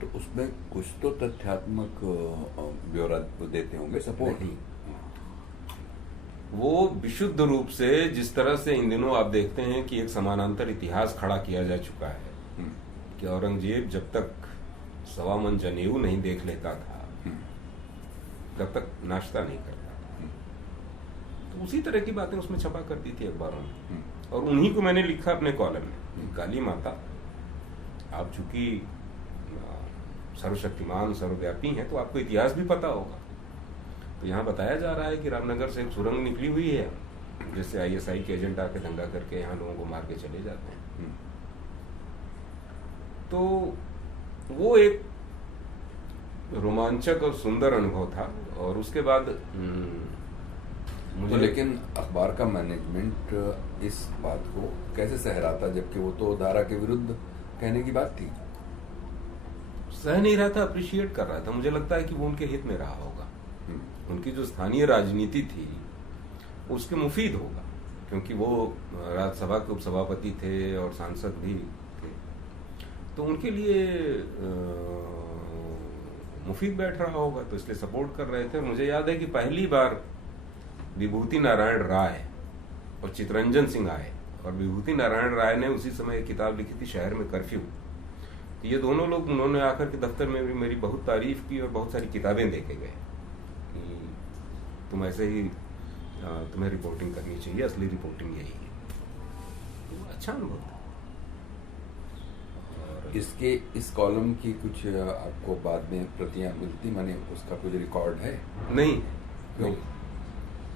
तो उसमें कुछ तो तथ्यात्मक ब्यौरा देते होंगे, सपोर्ट नहीं। वो विशुद्ध रूप से, जिस तरह से इन दिनों आप देखते हैं कि एक समानांतर इतिहास खड़ा किया जा चुका है कि औरंगजेब जब तक 1.25 मन जनेऊ नहीं देख लेता था तब तक नाश्ता नहीं करता था। तो उसी तरह की बातें उसमें छपा करती थी अखबारों में, और उन्हीं को मैंने लिखा अपने कॉलम में। काली माता, आप चूंकि सर्वशक्तिमान, सर्वव्यापी हैं, तो आपको इतिहास भी पता होगा। तो यहाँ बताया जा रहा है कि रामनगर से एक सुरंग निकली हुई है, जिससे आईएसआई के एजेंट आके दंगा करके यहाँ लोगों को मार के चले जाते हैं। तो वो एक रोमांचक और सुंदर अनुभव था। और उसके बाद तो लेकिन अखबार का मैनेजमेंट इस बात को कैसे सह रहा था, जबकि वो तो धारा के विरुद्ध कहने की बात थी? सह नहीं रहा था, अप्रिशिएट कर रहा था। मुझे लगता है कि वो उनके हित में रहा होगा। उनकी जो स्थानीय राजनीति थी उसके मुफीद होगा, क्योंकि वो राज्यसभा के उपसभापति थे और सांसद भी थे, तो उनके लिए मुफीद बैठ रहा होगा, तो इसलिए सपोर्ट कर रहे थे। मुझे याद है कि पहली बार विभूति नारायण राय और चितरंजन सिंह आए, और विभूति नारायण राय ने उसी समय एक किताब लिखी थी शहर में कर्फ्यू। तो ये दोनों लोग, उन्होंने आकर के दफ्तर में भी मेरी बहुत तारीफ की और बहुत सारी किताबें दे के गए कि तुम ऐसे ही, तुम्हें रिपोर्टिंग करनी चाहिए, असली रिपोर्टिंग यही है। तो अच्छा अनुभव था। इसके इस कॉलम की कुछ आपको बाद में प्रतियां मिलती, माने उसका कुछ रिकॉर्ड है? नहीं, क्यों?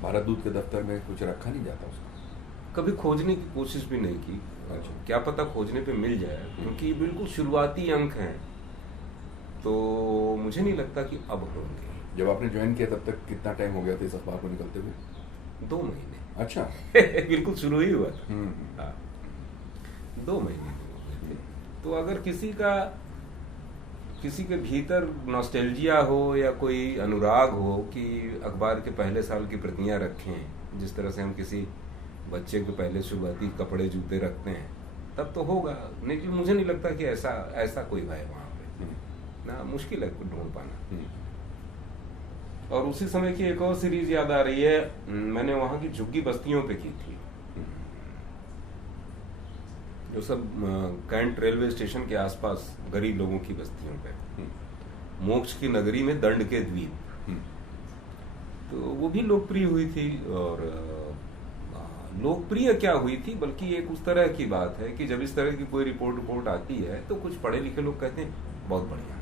भारत दूत के दफ्तर में कुछ रखा नहीं जाता उसका? कभी खोजने की कोशिश भी नहीं की। अच्छा, क्या पता खोजने पे मिल जाए, क्योंकि बिल्कुल शुरुआती अंक हैं, तो मुझे नहीं लगता कि अब होंगे। जब आपने ज्वाइन किया तब तक कितना टाइम हो गया था इस अखबार को निकलते हुए? 2 महीने। अच्छा। बिल्कुल शुरू ही हुआ था। 2 महीने हुए थे। तो अगर किसी के भीतर नॉस्टैल्जिया हो या कोई अनुराग हो कि अखबार के पहले साल की प्रतियां रखें, जिस तरह से हम किसी बच्चे के पहले शुरुआती कपड़े जूते रखते हैं, तब तो होगा। लेकिन मुझे नहीं लगता कि ऐसा कोई है वहां पे ना, मुश्किल है ढूंढ पाना। और उसी समय की एक और सीरीज याद आ रही है, मैंने वहां की झुग्गी बस्तियों पे की थी, जो सब कैंट रेलवे स्टेशन के आसपास गरीब लोगों की बस्तियों पे, मोक्ष की नगरी में दंड के द्वीप। तो वो भी लोकप्रिय हुई थी। और लोकप्रिय क्या हुई थी, बल्कि एक उस तरह की बात है कि जब इस तरह की कोई रिपोर्ट आती है तो कुछ पढ़े लिखे लोग कहते हैं बहुत बढ़िया,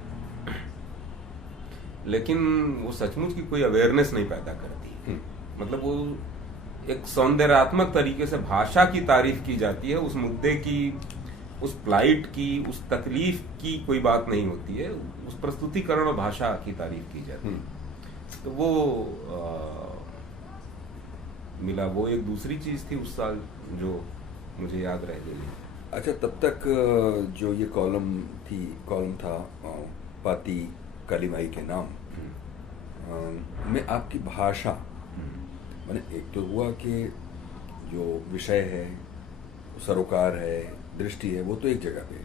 लेकिन वो सचमुच की कोई अवेयरनेस नहीं पैदा करती। मतलब वो एक सौंदर्यात्मक तरीके से भाषा की तारीफ की जाती है, उस मुद्दे की, उस प्लाइट की, उस तकलीफ की कोई बात नहीं होती है, उस प्रस्तुतिकरण और भाषा की तारीफ की जाती है। तो वो मिला, वो एक दूसरी चीज थी उस साल जो मुझे याद रह गई। अच्छा, तब तक जो ये कॉलम था पाती काली माई के नाम में आपकी भाषा, मैंने एक तो हुआ कि जो विषय है, सरोकार है, दृष्टि है, वो तो एक जगह पे,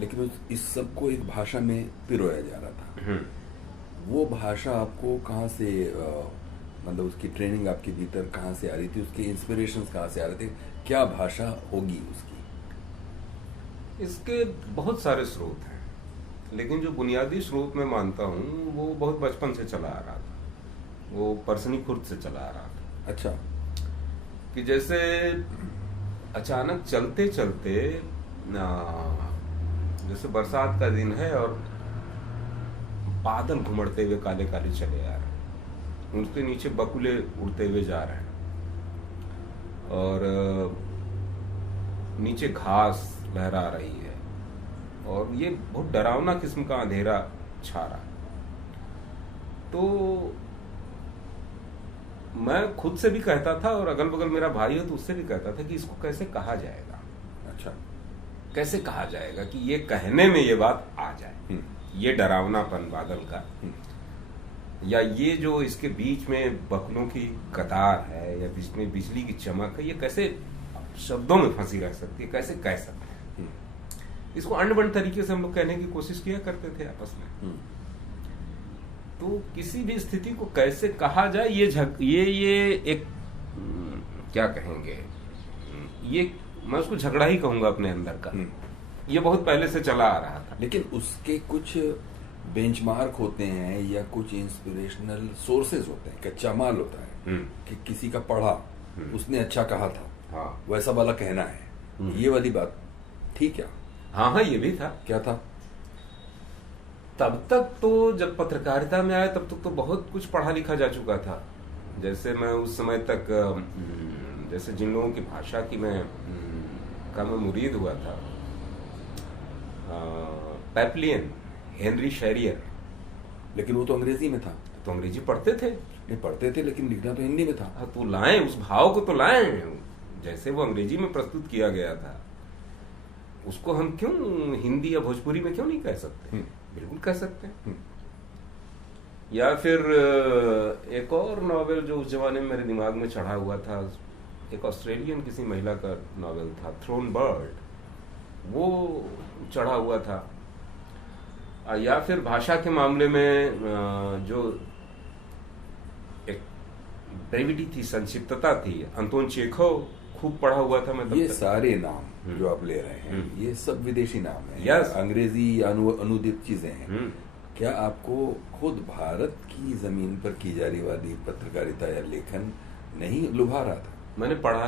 लेकिन इस सब को एक भाषा में पिरोया जा रहा था। वो भाषा आपको कहाँ से, मतलब उसकी ट्रेनिंग आपके भीतर कहाँ से आ रही थी, उसके इंस्पिरेशंस कहाँ से आ रहे थे, क्या भाषा होगी उसकी? इसके बहुत सारे स्रोत हैं, लेकिन जो बुनियादी स्रोत मैं मानता हूँ वो बहुत बचपन से चला आ रहा था, वो परसनी खुर्द से चला आ रहा था। अच्छा। कि जैसे अचानक चलते चलते, जैसे बरसात का दिन है और बादल घुमड़ते हुए काले काले चले आ रहे हैं, उनके नीचे बकुले उड़ते हुए जा रहे हैं, और नीचे घास लहरा रही है, और ये बहुत डरावना किस्म का अंधेरा छा रहा है। तो मैं खुद से भी कहता था, और अगल बगल मेरा भाई है तो उससे भी कहता था कि इसको कैसे कहा जाएगा। अच्छा, कैसे कहा जाएगा कि ये कहने में ये बात आ जाए, ये डरावनापन बादल का, या ये जो इसके बीच में बकुलों की कतार है, या बीच में बिजली की चमक है, ये कैसे शब्दों में फंसी रह सकती है, कैसे कह सकते हैं। इसको अंड-बंड तरीके से हम लोग कहने की कोशिश किया करते थे आपस में। तो किसी भी स्थिति को कैसे कहा जाए, ये एक क्या कहेंगे, ये मैं उसको झगड़ा ही कहूंगा अपने अंदर का। ये बहुत पहले से चला आ रहा था। लेकिन उसके कुछ बेंचमार्क होते हैं या कुछ इंस्पिरेशनल सोर्सेज होते हैं, कच्चा माल होता है कि किसी का पढ़ा, उसने अच्छा कहा था, हाँ, वैसा वाला कहना है। ये वाली बात थी क्या? हाँ, ये भी था। क्या था? तब तक तो जब पत्रकारिता में आया तब तक तो बहुत कुछ पढ़ा लिखा जा चुका था। जैसे मैं उस समय तक, जैसे जिन लोगों की भाषा की मैं मुरीद हुआ था, पैप्लियन, हेनरी शेरियर। लेकिन वो तो अंग्रेजी में था। तो अंग्रेजी पढ़ते थे, नहीं पढ़ते थे लेकिन लिखना तो हिंदी में था। हाँ, तो लाएं, उस भाव को तो लाएं, जैसे वो अंग्रेजी में प्रस्तुत किया गया था उसको हम क्यों हिंदी या भोजपुरी में क्यों नहीं कह सकते? बिल्कुल कह सकते हैं। या फिर एक और नॉवेल जो उस जमाने में मेरे दिमाग में चढ़ा हुआ था, एक ऑस्ट्रेलियन किसी महिला का नॉवेल था, थ्रोन बर्ड, वो चढ़ा हुआ था। या फिर भाषा के मामले में जो एक ब्रेविटी थी, संक्षिप्तता थी, अंतोन चेखव खूब पढ़ा हुआ था मैं तब ये तक। सारे नाम जो आप ले रहे हैं ये सब विदेशी नाम हैं, Yes. अंग्रेजी अनुदित चीजें हैं। क्या आपको खुद भारत की जमीन पर की जाने वाली पत्रकारिता या लेखन नहीं लुभा रहा था? मैंने पढ़ा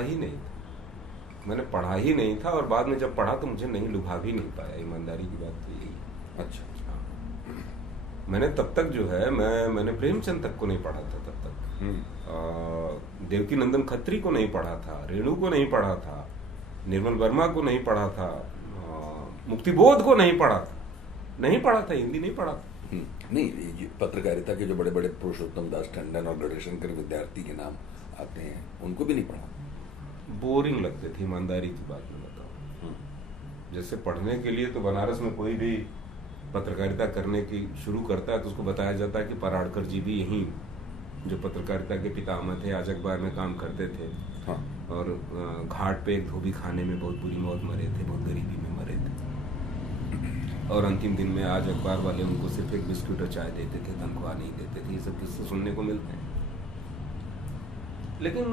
ही नहीं था, और बाद में जब पढ़ा तो मुझे नहीं लुभा भी नहीं पाया। ईमानदारी की बात तो यही है। अच्छा। मैंने तब तक जो है मैंने प्रेमचंद तक को नहीं पढ़ा था तब तक। देवकी नंदन खत्री को नहीं पढ़ा था, रेणु को नहीं पढ़ा था, निर्मल वर्मा को नहीं पढ़ा था, मुक्तिबोध को नहीं पढ़ा था, हिंदी नहीं पढ़ा था। नहीं, ये पत्रकारिता के जो बड़े बड़े पुरुषोत्तम दास टंडन और गढ़शंकर विद्यार्थी के नाम आते हैं उनको भी नहीं पढ़ा? बोरिंग लगते थे, ईमानदारी की बात में बताओ। जैसे पढ़ने के लिए तो बनारस में कोई भी पत्रकारिता करने की शुरू करता है तो उसको बताया जाता है कि पराड़कर जी भी यहीं जो पत्रकारिता के पितामह थे, आज अखबार में काम करते थे। हाँ। और घाट पे एक धोबी खाने में बहुत बुरी मौत मरे थे, बहुत गरीबी में मरे थे, और अंतिम दिन में आज अखबार वाले उनको सिर्फ एक बिस्कुट और चाय देते थे, तनख्वाह नहीं देते थे। ये सब किस्से सुनने को मिलते हैं। लेकिन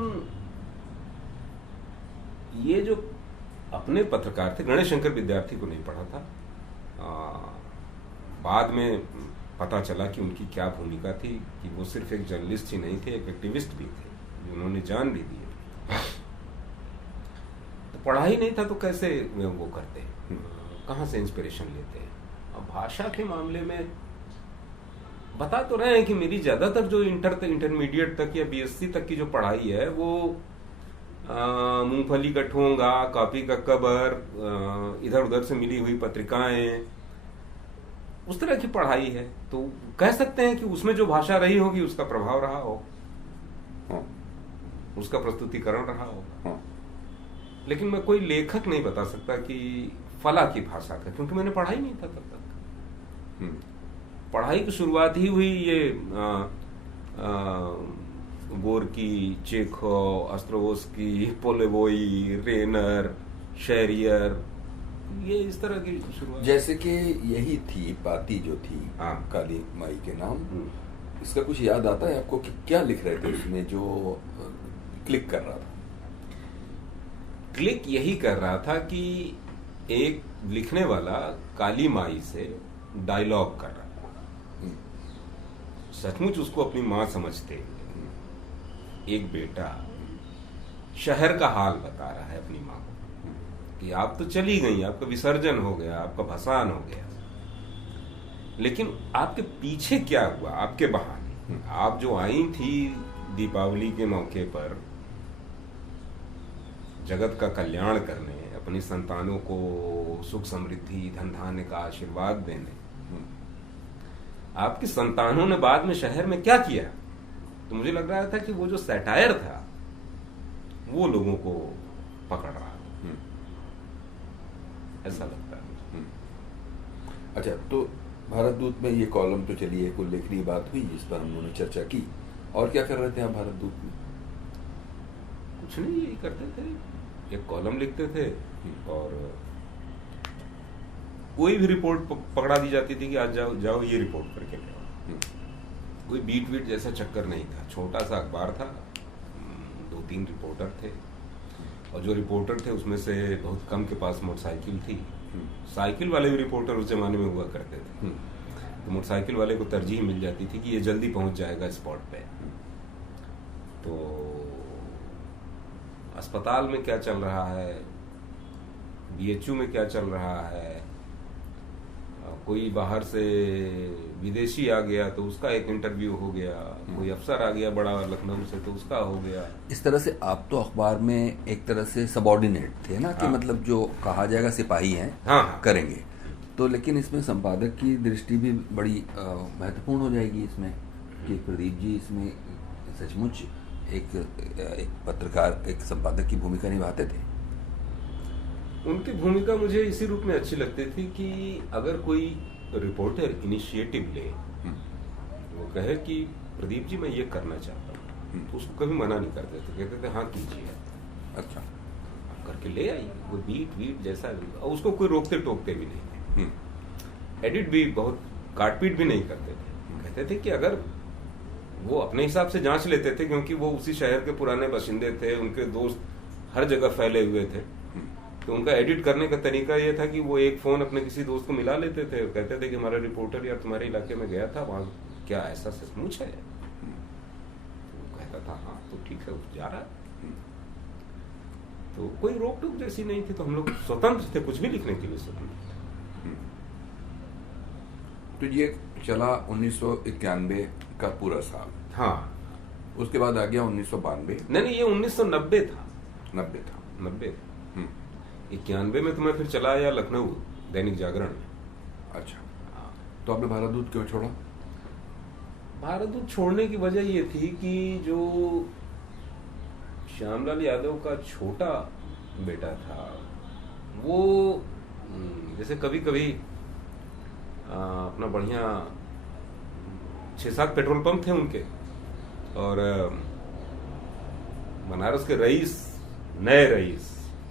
ये जो अपने पत्रकार थे, गणेश शंकर विद्यार्थी को नहीं पढ़ा था। बाद में पता चला कि उनकी क्या भूमिका थी, कि वो सिर्फ एक जर्नलिस्ट ही नहीं थे, एक एक्टिविस्ट भी थे, उन्होंने जान भी दी। तो पढ़ा ही नहीं था तो कैसे वो करते, कहाँ से इंस्पिरेशन लेते हैं? अब भाषा के मामले में बता तो रहे हैं कि मेरी ज्यादातर जो इंटरमीडिएट तक या बीएससी तक की जो पढ़ाई है वो मूंगफली का ठोंगा, कॉपी का कबर, इधर उधर से मिली हुई पत्रिकाएं, उस तरह की पढ़ाई है। तो कह सकते हैं कि उसमें जो भाषा रही होगी उसका प्रभाव रहा हो, उसका प्रस्तुतिकरण रहा हो। लेकिन मैं कोई लेखक नहीं बता सकता कि फला की भाषा का, क्योंकि मैंने पढ़ा ही नहीं था तब तक। पढ़ाई की शुरुआत ही हुई ये गोरकी, चेखव, ऑस्ट्रोवस्की, पोलेवोई, रेनर, शेरियर, ये इस तरह की शुरुआत। जैसे कि यही थी पाती जो थी, हाँ। काली माई के नाम, इसका कुछ याद आता है आपको कि क्या लिख रहे थे उसमें जो क्लिक कर रहा था? क्लिक यही कर रहा था कि एक लिखने वाला काली माई से डायलॉग कर रहा था, सचमुच उसको अपनी माँ समझते हुए एक बेटा शहर का हाल बता रहा है अपनी माँ को कि आप तो चली गई, आपका विसर्जन हो गया, आपका भसान हो गया, लेकिन आपके पीछे क्या हुआ, आपके बहाने आप जो आई थी दीपावली के मौके पर जगत का कल्याण करने, अपनी संतानों को सुख समृद्धि धन धान्य का आशीर्वाद देने, आपकी संतानों ने बाद में शहर में क्या किया? तो मुझे लग रहा था कि वो जो सैटायर था वो लोगों को पकड़ रहा है, ऐसा लगता है। अच्छा, तो भारत दूत में ये कॉलम तो चलिए एक उल्लेखनीय बात हुई जिस पर हम लोगों ने चर्चा की, और क्या कर रहे थे आप भारत दूत में? कुछ नहीं, यही करते थे, एक कॉलम लिखते थे और कोई भी रिपोर्ट पकड़ा दी जाती थी कि आज जाओ ये रिपोर्ट करके ले आओ। कोई बीट वीट जैसा चक्कर नहीं था, छोटा सा अखबार था, 2-3 रिपोर्टर थे, और जो रिपोर्टर थे उसमें से बहुत कम के पास मोटरसाइकिल थी। साइकिल वाले भी रिपोर्टर उस जमाने में हुआ करते थे, तो मोटरसाइकिल वाले को तरजीह मिल जाती थी कि ये जल्दी पहुंच जाएगा स्पॉट पे। तो अस्पताल में क्या चल रहा है, बीएचयू में क्या चल रहा है, कोई बाहर से विदेशी आ गया तो उसका एक इंटरव्यू हो गया, कोई अफसर आ गया बड़ा लखनऊ से तो उसका हो गया। इस तरह से आप तो अखबार में एक तरह से सबऑर्डिनेट थे ना, कि मतलब जो कहा जाएगा सिपाही हैं, हाँ। करेंगे तो, लेकिन इसमें संपादक की दृष्टि भी बड़ी महत्वपूर्ण हो जाएगी इसमें, कि प्रदीप जी इसमें सचमुच एक एक पत्रकार, एक संपादक की भूमिका निभाते थे? उनकी भूमिका मुझे इसी रूप में अच्छी लगती थी कि अगर कोई रिपोर्टर इनिशिएटिव ले, वो कहे कि प्रदीप जी मैं ये करना चाहता हूँ, तो उसको कभी मना नहीं करते थे, कहते थे हाँ कीजिए। अच्छा। करके ले आई वो बीट वीट जैसा भी, और उसको कोई रोकते टोकते भी नहीं थे। एडिट भी बहुत काटपीट भी नहीं करते थे। कहते थे कि अगर वो अपने हिसाब से जांच लेते थे, क्योंकि वो उसी शहर के पुराने बाशिंदे थे, उनके दोस्त हर जगह फैले हुए थे, तो उनका एडिट करने का तरीका ये था कि वो एक फोन अपने किसी दोस्त को मिला लेते थे, कहते थे कि हमारा रिपोर्टर यार तुम्हारे इलाके में गया था, वहाँ क्या ऐसा सचमुच है? तो वो कहता था हाँ तो ठीक है, जा रहा है। तो कोई रोक टोक जैसी नहीं थी, तो हम लोग स्वतंत्र थे, कुछ भी लिखने के लिए स्वतंत्र थे। तो ये चला 1991 का पूरा साल। हाँ। उसके बाद आ गया 1992। नहीं, ये 1990 था। 90 था। 90 था। 91 में तो मैं फिर चला आया लखनऊ दैनिक जागरण में। अच्छा। तो आपने भारत दूत क्यों छोड़ा? भारत दूत छोड़ने की वजह ये थी कि जो श्यामलाल यादव का छोटा बेटा था, वो जैसे कभी कभी अपना बढ़िया 6-7 पेट्रोल पंप थे उनके, और बनारस के रईस, नए रईस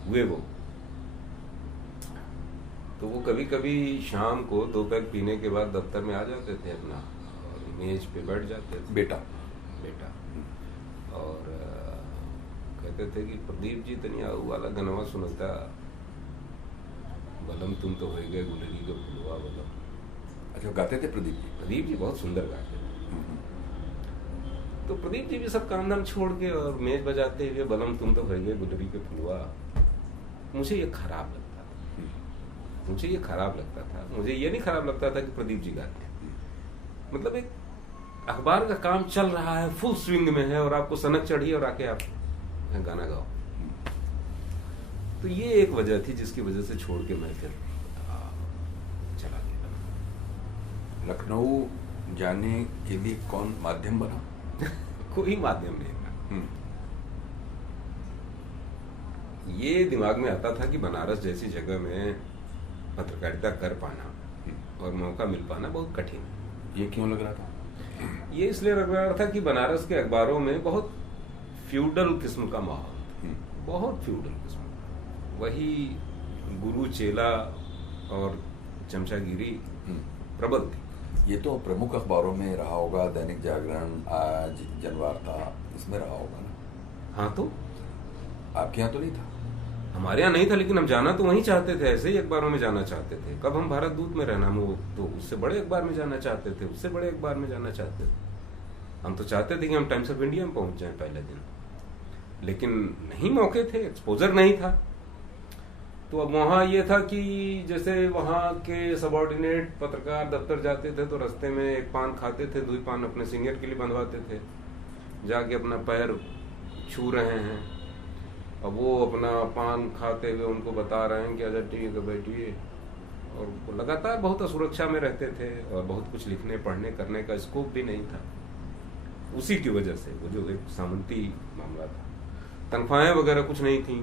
हुए वो, तो वो कभी कभी शाम को 2 पैक पीने के बाद दफ्तर में आ जाते थे अपना, और मेज पे बैठ जाते थे। बेटा और कहते थे कि प्रदीप जी तनिया वाला गनवा सुनता, बलम तुम तो हो गए गुलरी के फुलवा बलम। अच्छा, गाते थे प्रदीप जी? प्रदीप जी बहुत सुंदर गाते थे। तो प्रदीप जी भी सब काम धाम छोड़ के और मेज बजाते हुए बलम तुम तो हो गए गुलरी के फुलवा, मुझे ये खराब लगता था। मुझे ये नहीं खराब लगता था कि प्रदीप जी गाते हैं। मतलब एक अखबार का काम चल रहा है, फुल स्विंग में है, और आपको सनक चढ़ी और आके आप गाना गाओ। तो ये एक वजह थी जिसकी वजह से छोड़ के मैं फिर चला गया। लखनऊ जाने के लिए कौन माध्यम बना? कोई माध्यम नहीं था। ये दिमाग में आता था कि बनारस जैसी जगह में पत्रकारिता कर पाना और मौका मिल पाना बहुत कठिन है। ये क्यों लग रहा था? ये इसलिए लग रहा था कि बनारस के अखबारों में बहुत फ्यूडल किस्म का माहौल, बहुत फ्यूडल किस्म का, वही गुरु चेला और चमचागिरी प्रबल थी। ये तो प्रमुख अखबारों में रहा होगा, दैनिक जागरण, आज, जनवार्ता, इसमें रहा होगा ना? हाँ, तो आपके यहाँ तो नहीं था? हमारे यहाँ नहीं था, लेकिन हम जाना तो वहीं चाहते थे, ऐसे ही अखबारों में जाना चाहते थे। कब हम भारत दूत में रहना, हम तो उससे बड़े अखबार में जाना चाहते थे, उससे बड़े अखबार में जाना चाहते थे। हम तो चाहते थे कि हम टाइम्स ऑफ इंडिया में पहुंच जाएं पहले दिन, लेकिन नहीं मौके थे, एक्सपोजर नहीं था। तो अब वहाँ ये था कि जैसे वहाँ के सबॉर्डिनेट पत्रकार दफ्तर जाते थे तो रास्ते में एक पान खाते थे, 2 पान अपने सीनियर के लिए बंधवाते थे, जाके अपना पैर छू रहे हैं, अब वो अपना पान खाते हुए उनको बता रहे हैं कि अगर टीवी को बैठिए, और लगातार बहुत असुरक्षा में रहते थे, और बहुत कुछ लिखने पढ़ने करने का स्कोप भी नहीं था। उसी की वजह से वो जो एक सामंती मामला था, तनख्वाहें वगैरह कुछ नहीं थी,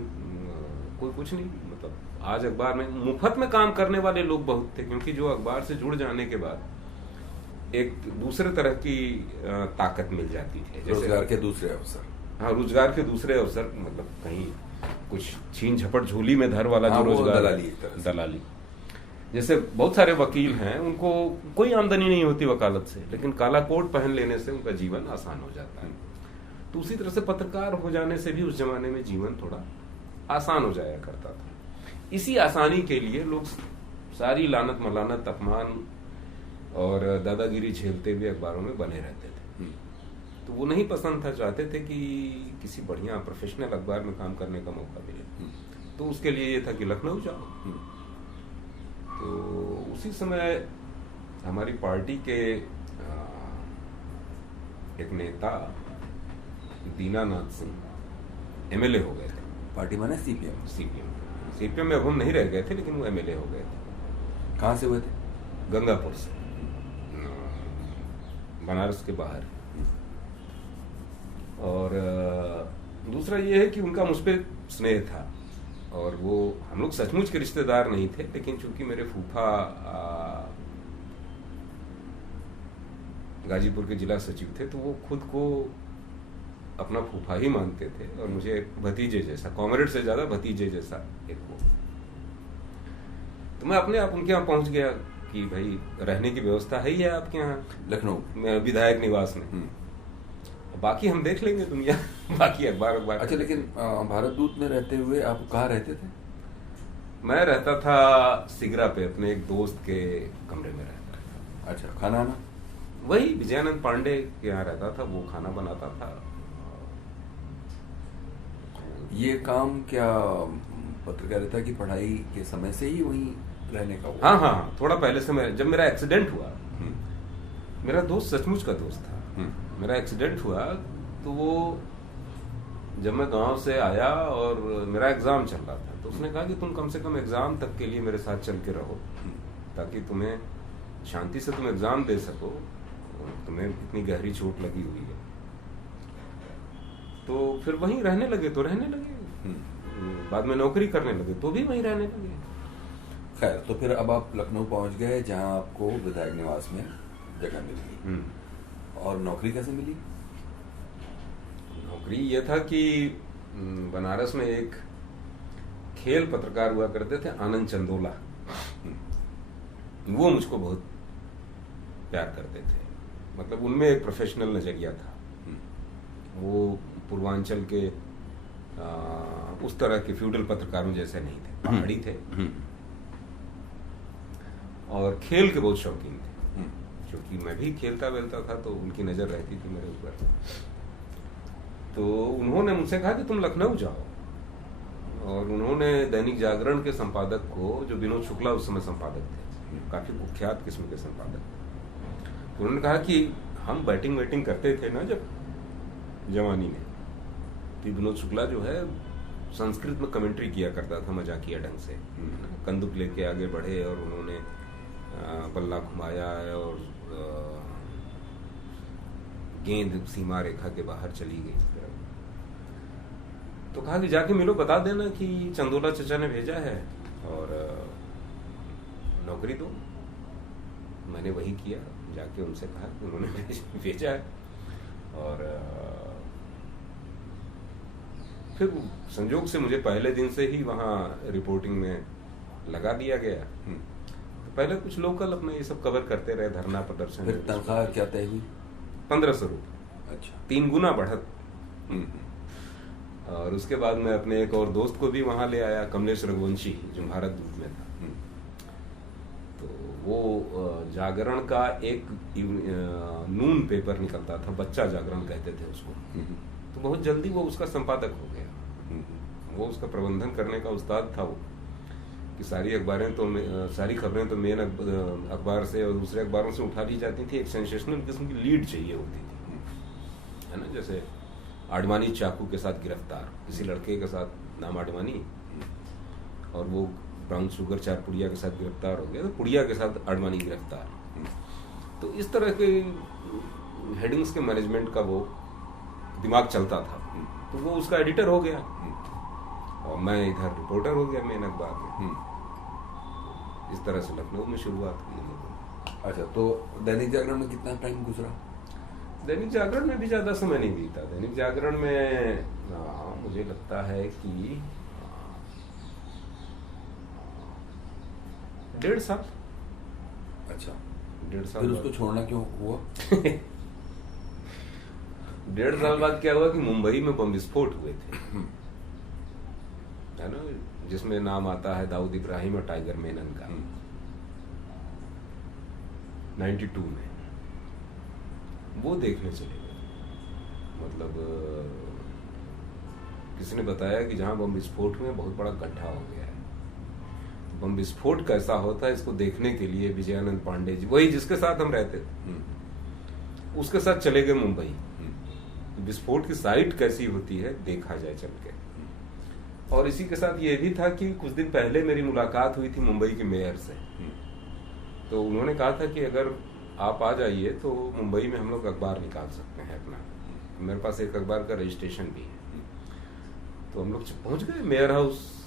कोई कुछ नहीं। मतलब आज अखबार में मुफ्त में काम करने वाले लोग बहुत थे, क्योंकि जो अखबार से जुड़ जाने के बाद एक दूसरे तरह की ताकत मिल जाती थी, रोजगार के दूसरे अवसर। हाँ, रोजगार के दूसरे अवसर, मतलब कहीं कुछ छीन झपट झोली में धर वाला जो रोजगार, दलाली। जैसे बहुत सारे वकील हैं, उनको कोई आमदनी नहीं होती वकालत से, लेकिन काला कोट पहन लेने से उनका जीवन आसान हो जाता है। तो उसी तरह से पत्रकार हो जाने से भी उस जमाने में जीवन थोड़ा आसान हो जाया करता था। इसी आसानी के लिए लोग सारी लानत मलानत, अपमान और दादागिरी झेलते हुए अखबारों में बने रहते थे। तो वो नहीं पसंद था, चाहते थे कि किसी बढ़िया प्रोफेशनल अखबार में काम करने का मौका मिले। तो उसके लिए ये था कि लखनऊ जाओ। तो उसी समय हमारी पार्टी के एक नेता दीनानाथ सिंह एमएलए हो गए थे। पार्टी माने सीपीएम? सीपीएम में अब हम नहीं रह गए थे, लेकिन वो एमएलए हो गए थे। कहाँ से हुए थे? गंगापुर से, बनारस के बाहर। और दूसरा ये है कि उनका मुझ पर स्नेह था, और वो हम लोग सचमुच के रिश्तेदार नहीं थे, लेकिन चूंकि मेरे फूफा गाजीपुर के जिला सचिव थे, तो वो खुद को अपना फूफा ही मानते थे, और मुझे भतीजे जैसा, कॉमरेड से ज्यादा भतीजे जैसा एक वो। तो मैं अपने आप उनके यहाँ पहुंच गया कि भाई रहने की व्यवस्था है ही है आपके यहाँ लखनऊ विधायक निवास में, बाकी हम देख लेंगे दुनिया बाकी अखबार। अच्छा, लेकिन भारत दूत में रहते हुए आप कहाँ रहते थे? मैं रहता था सिगरा पे, अपने एक दोस्त के कमरे में रहता था। अच्छा, खाना ना वही विजयानंद पांडे के यहाँ रहता था, वो खाना बनाता था। ये काम क्या पत्रकारिता की पढ़ाई के समय से ही वहीं रहने का हुआ? हाँ हाँ, थोड़ा पहले से। मैं जब मेरा एक्सीडेंट हुआ, मेरा दोस्त सचमुच का दोस्त था, मेरा एक्सीडेंट हुआ तो वो जब मैं गांव से आया और मेरा एग्जाम चल रहा था, तो उसने कहा कि तुम कम से कम एग्जाम तक के लिए मेरे साथ चल के रहो, ताकि तुम्हें शांति से तुम एग्जाम दे सको, तुम्हें इतनी गहरी चोट लगी हुई है। तो फिर वहीं रहने लगे तो रहने लगे, बाद में नौकरी करने लगे तो भी वहीं रहने लगे। खैर, तो फिर अब आप लखनऊ पहुंच गए, जहां आपको विधायक निवास में जगह मिल गई। और नौकरी कैसे मिली? नौकरी ये था कि बनारस में एक खेल पत्रकार हुआ करते थे, आनंद चंदोला, वो मुझको बहुत प्यार करते थे। मतलब उनमें एक प्रोफेशनल नजरिया था। वो पूर्वांचल के उस तरह के फ्यूडल पत्रकारों जैसे नहीं थे, पहाड़ी थे, और खेल के बहुत शौकीन थे। क्योंकि मैं भी खेलता वेलता था, तो उनकी नजर रहती थी मेरे ऊपर। तो उन्होंने मुझसे कहा कि तुम लखनऊ जाओ, और उन्होंने दैनिक जागरण के संपादक को, जो विनोद शुक्ला उस समय संपादक थे, काफी कुख्यात किस्म के संपादक, तो उन्होंने कहा कि हम बैटिंग वैटिंग करते थे ना जब जवानी में, तो विनोद शुक्ला जो है संस्कृत में कमेंट्री किया करता था मजाकिया ढंग से। कंदुक लेके आगे बढ़े और उन्होंने बल्ला घुमाया और गेंद सीमा रेखा के बाहर चली गई। तो कहा कि जाके मिलो, बता देना कि चंदोला चचा ने भेजा है और नौकरी दो। मैंने वही किया, जाके उनसे कहा कि उन्होंने भेजा है। और फिर संजोग से मुझे पहले दिन से ही वहाँ रिपोर्टिंग में लगा दिया गया। तो पहले कुछ लोकल अपने ये सब कवर करते रहे, धरना प्रदर्शन। फिर तनख्वाह क्या तय हुई? 1500 रुपये। अच्छा। 3 गुना बढ़त। और उसके बाद मैं अपने एक और दोस्त को भी वहां ले आया, कमलेश रघुवंशी, जो भारत दूत में था। तो वो जागरण का एक नून पेपर निकलता था, बच्चा जागरण कहते थे उसको। तो बहुत जल्दी वो उसका संपादक हो गया। वो उसका प्रबंधन करने का उस्ताद था वो, कि सारी अखबारें तो सारी खबरें तो मेन अखबार से और दूसरे अखबारों से उठा ली जाती थी। एक सेंसेशनल किस्म की लीड चाहिए होती थी, है ना। जैसे आडवाणी चाकू के साथ गिरफ्तार, किसी लड़के के साथ नाम आडवाणी, और वो ब्राउन शुगर 4 पुड़िया के साथ गिरफ्तार हो गया, तो पुड़िया के साथ आडवाणी गिरफ्तार। तो इस तरह के हेडिंग्स के मैनेजमेंट का वो दिमाग चलता था। तो वो उसका एडिटर हो गया और मैं इधर रिपोर्टर हो गया मेन अखबार में। इस तरह से लखनऊ में शुरुआत की। अच्छा, तो दैनिक जागरण में कितना टाइम गुजरा? दैनिक जागरण में भी ज्यादा समय नहीं बीता। दैनिक जागरण में मुझे लगता है कि 1.5 साल। अच्छा, 1.5 साल। फिर उसको छोड़ना क्यों हुआ? 1.5 साल बाद क्या हुआ कि मुंबई में बम विस्फोट हुए थे, है ना, जिसमें नाम आता है दाऊद इब्राहिम और टाइगर मेनन का। 92 में वो देखने चले गए। मतलब किसी ने बताया कि जहां बम विस्फोट हुए बहुत बड़ा गड्ढा हो गया है। बम विस्फोट कैसा होता है इसको देखने के लिए विजयानंद पांडे जी, वही जिसके साथ हम रहते थे, उसके साथ चले गए मुंबई। विस्फोट की साइट कैसी होती है देखा जाए चल के। और इसी के साथ ये भी था कि कुछ दिन पहले मेरी मुलाकात हुई थी मुंबई के मेयर से। तो उन्होंने कहा था कि अगर आप आ जाइए तो मुंबई में हम लोग अखबार निकाल सकते हैं अपना, मेरे पास एक अखबार का रजिस्ट्रेशन भी है। तो हम लोग पहुंच गए मेयर हाउस,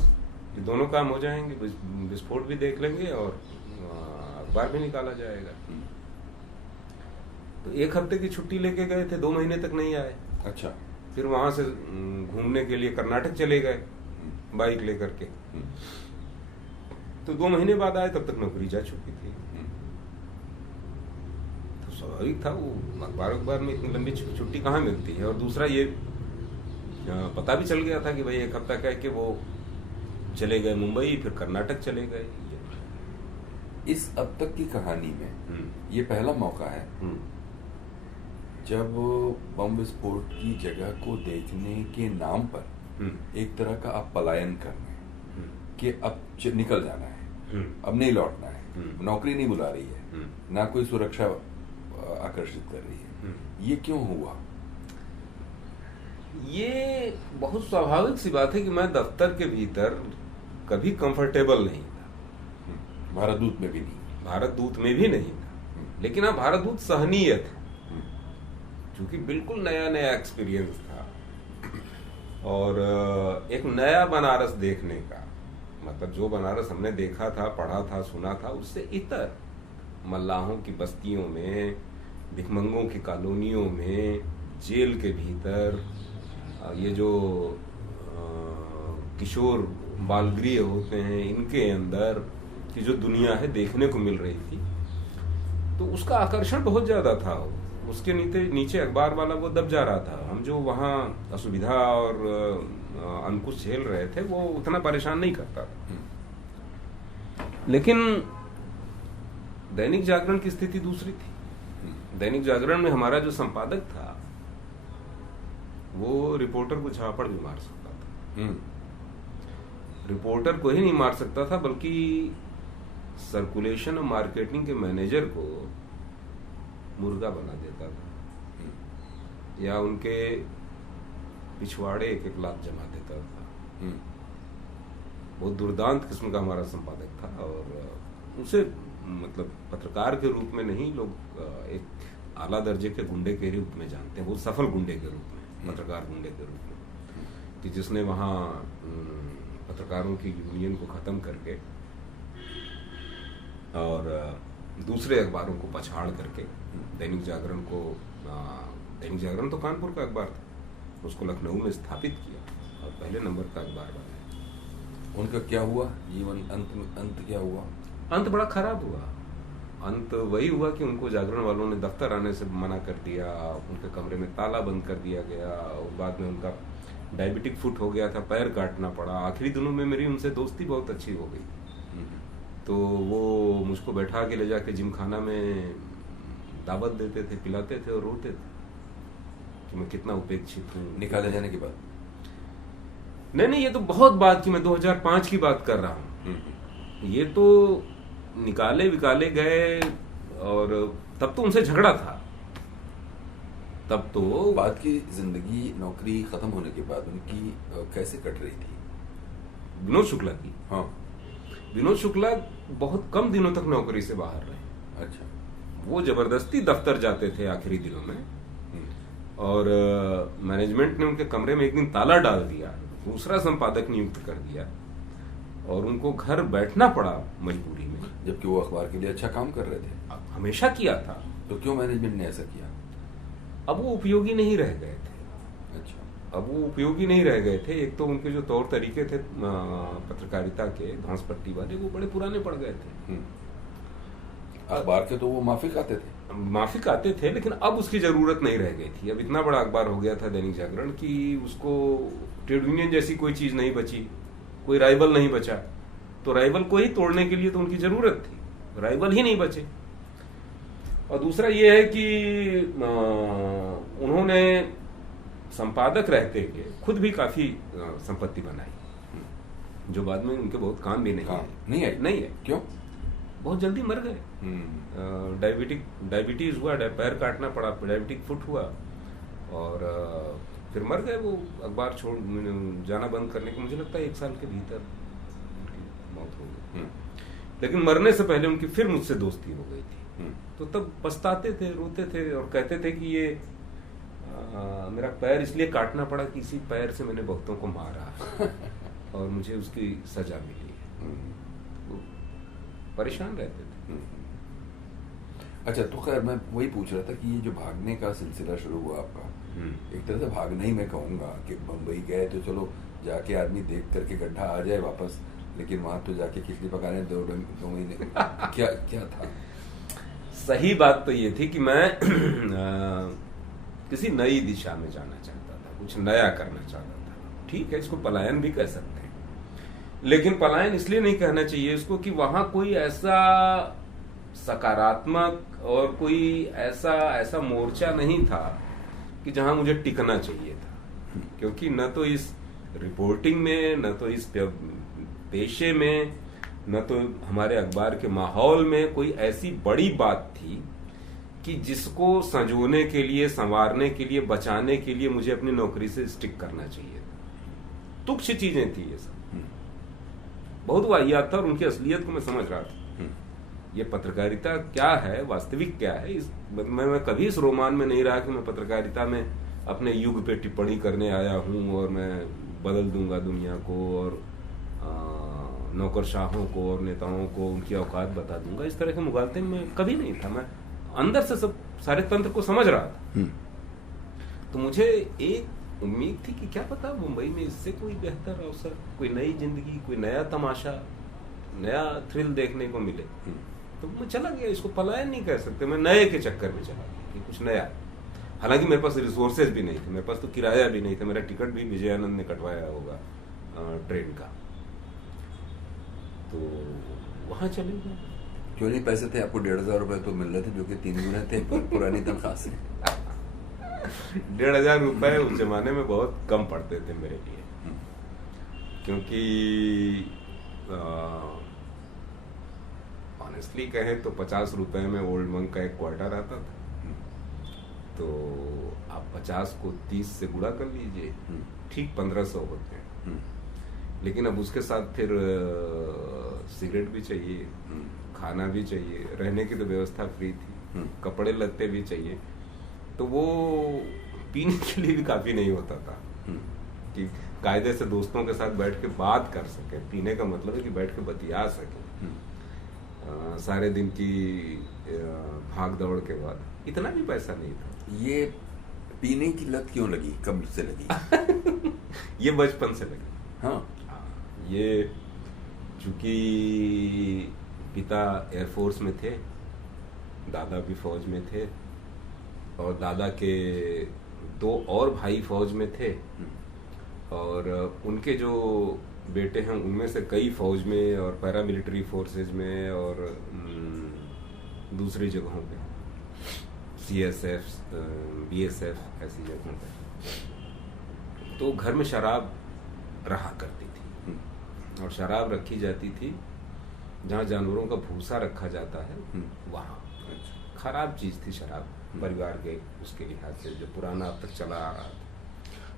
ये दोनों काम हो जाएंगे, विस्फोट भी देख लेंगे और अखबार भी निकाला जाएगा। तो 1 हफ्ते की छुट्टी लेके गए थे, 2 महीने तक नहीं आए। अच्छा। फिर वहां से घूमने के लिए कर्नाटक चले गए बाइक लेकर के। तो 2 महीने बाद आए, तब तक नौकरी जा चुकी थी। तो स्वाभाविक था, वो अखबार में इतनी लंबी छुट्टी कहाँ मिलती है। और दूसरा ये पता भी चल गया था कि भाई 1 हफ्ता कह के वो चले गए मुंबई, फिर कर्नाटक चले गए। इस अब तक की कहानी में ये पहला मौका है जब बम विस्फोट की जगह को देखने के नाम पर एक तरह का आप पलायन कर रहे हैं कि अब निकल जाना है, अब नहीं लौटना है, नौकरी नहीं बुला रही है, ना कोई सुरक्षा आकर्षित कर रही है। ये क्यों हुआ? ये बहुत स्वाभाविक सी बात है कि मैं दफ्तर के भीतर कभी कंफर्टेबल नहीं था। भारत दूत में भी नहीं। भारत दूत में भी नहीं था, लेकिन हाँ भारत दूत सहनीय था, क्योंकि बिल्कुल नया नया एक्सपीरियंस था और एक नया बनारस देखने का, मतलब जो बनारस हमने देखा था, पढ़ा था, सुना था, उससे इतर मल्लाहों की बस्तियों में, भिखमंगों की कॉलोनियों में, जेल के भीतर, ये जो किशोर बालगृह होते हैं, इनके अंदर की जो दुनिया है देखने को मिल रही थी। तो उसका आकर्षण बहुत ज्यादा था। उसके नीचे अखबार वाला वो दब जा रहा था। हम जो वहाँ असुविधा और अंकुश झेल रहे थे वो उतना परेशान नहीं करता था। लेकिन दैनिक जागरण की स्थिति दूसरी थी। दैनिक जागरण में हमारा जो संपादक था वो रिपोर्टर को झापड़ भी मार सकता था। रिपोर्टर को ही नहीं मार सकता था, बल्कि सर्कुलेशन और मार्केटिंग के मैनेजर को मुर्गा बना देता था या उनके पिछवाड़े 1-1 लाख जमा देता था। बहुत दुर्दांत किस्म का हमारा संपादक था और उसे मतलब पत्रकार के रूप में नहीं, लोग एक आला दर्जे के गुंडे के रूप में जानते हैं। वो सफल गुंडे के रूप में, पत्रकार गुंडे के रूप में, कि जिसने वहाँ पत्रकारों की यूनियन को खत्म करके और दूसरे अखबारों को पछाड़ करके दैनिक जागरण तो कानपुर का अखबार था, उसको लखनऊ में स्थापित किया और पहले नंबर का अखबार बना। उनका क्या हुआ जीवन? अंत क्या हुआ? अंत बड़ा खराब हुआ। अंत वही हुआ कि उनको जागरण वालों ने दफ्तर आने से मना कर दिया, उनके कमरे में ताला बंद कर दिया गया और बाद में उनका डायबिटिक फुट हो गया था, पैर काटना पड़ा। आखिरी दिनों में मेरी उनसे दोस्ती बहुत अच्छी हो गई, तो वो मुझको बैठा के ले जाके जिमखाना में दावत देते थे, पिलाते थे और रोते थे कि मैं कितना उपेक्षित हूँ। निकाले जाने के बाद? नहीं, ये तो बहुत बात की, मैं 2005 की बात कर रहा हूँ। ये तो निकाले विकाले गए और तब तो उनसे झगड़ा था। तब तो बाद की जिंदगी नौकरी खत्म होने के बाद उनकी कैसे कट रही थी? विनोद शुक्ला की? हाँ, विनोद शुक्ला बहुत कम दिनों तक नौकरी से बाहर रहे। अच्छा। वो जबरदस्ती दफ्तर जाते थे आखिरी दिनों में और मैनेजमेंट ने उनके कमरे में एक दिन ताला डाल दिया, दूसरा संपादक नियुक्त कर दिया और उनको घर बैठना पड़ा मजबूरी में, जबकि वो अखबार के लिए अच्छा काम कर रहे थे। हमेशा किया था। तो क्यों मैनेजमेंट ने ऐसा किया? अब वो उपयोगी नहीं रह गए थे। अच्छा। अब वो उपयोगी नहीं रह गए थे। एक तो उनके जो तौर तरीके थे पत्रकारिता के, घासपट्टी वाले, वो बड़े पुराने पड़ गए थे। अखबार के तो वो माफिक आते थे, लेकिन अब उसकी जरूरत नहीं रह गई थी। अब इतना बड़ा अखबार हो गया था दैनिक जागरण कि उसको ट्रेड यूनियन जैसी कोई चीज नहीं बची, कोई राइवल नहीं बचा। तो राइवल को ही तोड़ने के लिए तो उनकी जरूरत थी, राइवल ही नहीं बचे। और दूसरा ये है कि उन्होंने संपादक रहते हुए खुद भी काफी संपत्ति बनाई, जो बाद में उनके बहुत काम भी नहीं है। क्यों? बहुत जल्दी मर गए। डायबिटीज हुआ, पैर काटना पड़ा, डायबिटिक फुट हुआ और फिर मर गए। वो अखबार छोड़ जाना बंद करने के मुझे लगता है 1 साल के भीतर उनकी मौत हो गई। लेकिन मरने से पहले उनकी फिर मुझसे दोस्ती हो गई थी। तो तब पछताते थे, रोते थे और कहते थे कि ये मेरा पैर इसलिए काटना पड़ा कि इसी पैर से मैंने बहुतों को मारा और मुझे उसकी सजा मिली है। तो परेशान रहते थे। अच्छा, तो खैर मैं वही पूछ रहा था कि ये जो भागने का सिलसिला शुरू हुआ आपका, एक तरह से भागना ही मैं कहूँगा कि बम्बई गए तो चलो जाके आदमी देख करके गड्ढा आ जाए वापस, लेकिन वहाँ तो जाके खिचड़ी पकाने 2 महीने क्या क्या था? सही बात तो ये थी कि मैं किसी नई दिशा में जाना चाहता था, कुछ नया करना चाहता था। ठीक है, इसको पलायन भी कह सकते हैं, लेकिन पलायन इसलिए नहीं कहना चाहिए इसको कि वहां कोई ऐसा सकारात्मक और कोई ऐसा मोर्चा नहीं था कि जहां मुझे टिकना चाहिए था। क्योंकि न तो इस रिपोर्टिंग में, न तो इस पेशे में, न तो हमारे अखबार के माहौल में कोई ऐसी बड़ी बात थी कि जिसको संजोने के लिए, संवारने के लिए, बचाने के लिए मुझे अपनी नौकरी से स्टिक करना चाहिए था। तुच्छ चीजें थी ये सब, बहुत वाहियात था और उनकी असलियत को मैं समझ रहा था। ये पत्रकारिता क्या है, वास्तविक क्या है, मैं कभी इस रोमान में नहीं रहा कि मैं पत्रकारिता में अपने युग पे टिप्पणी करने आया हूं और मैं बदल दूंगा दुनिया को और नौकरशाहों को और नेताओं को उनकी औकात बता दूंगा। इस तरह के मुगालते में कभी नहीं था। मैं अंदर से सब सारे तंत्र को समझ रहा था। तो मुझे एक उम्मीद थी कि क्या पता मुंबई में इससे कोई बेहतर अवसर, कोई नई जिंदगी, कोई नया तमाशा, नया थ्रिल देखने को मिले। तो मैं चला गया। इसको पलायन नहीं कह सकते, मैं नए के चक्कर में चला गया कि कुछ नया। हालांकि मेरे पास रिसोर्सेज भी नहीं थे, मेरे पास तो किराया भी नहीं था। मेरा टिकट भी विजयानंद ने कटवाया होगा ट्रेन का। तो वहां चले गए। क्यों नहीं? पैसे थे आपको 1,500 रुपए तो मिल रहे थे, जो कि 3 गुना थे पुरानी तनख्वाह से। 1,500 रुपए उस जमाने में बहुत कम पड़ते थे मेरे लिए, क्योंकि ऑनेस्टली कहें तो 50 रुपए में ओल्ड मंक का एक क्वार्टर आता था। तो आप 50 को 30 से गुणा कर लीजिए, ठीक 1500 होते हैं। लेकिन अब उसके साथ फिर सिगरेट भी चाहिए, खाना भी चाहिए, रहने की तो व्यवस्था फ्री थी, कपड़े लत्ते भी चाहिए। तो वो पीने के लिए भी काफी नहीं होता था कि कायदे से दोस्तों के साथ बैठ के बात कर सके। पीने का मतलब है कि बैठ के बतिया सके। सारे दिन की भाग दौड़ के बाद इतना भी पैसा नहीं था। ये पीने की लत क्यों लगी, कब से लगी? ये बचपन से लगी। हाँ, ये चूंकि पिता एयरफोर्स में थे, दादा भी फौज में थे, और दादा के 2 और भाई फौज में थे, और उनके जो बेटे हैं उनमें से कई फौज में और पैरामिलिट्री फोर्सेज में और दूसरी जगहों पे, CSF, BSF ऐसी जगहों पे। तो घर में शराब रहा करती थी, और शराब रखी जाती थी जहाँ जानवरों का भूसा रखा जाता है वहाँ। खराब चीज थी शराब, परिवार के उसके लिहाज से, जो पुराना अब तक चला आ रहा था।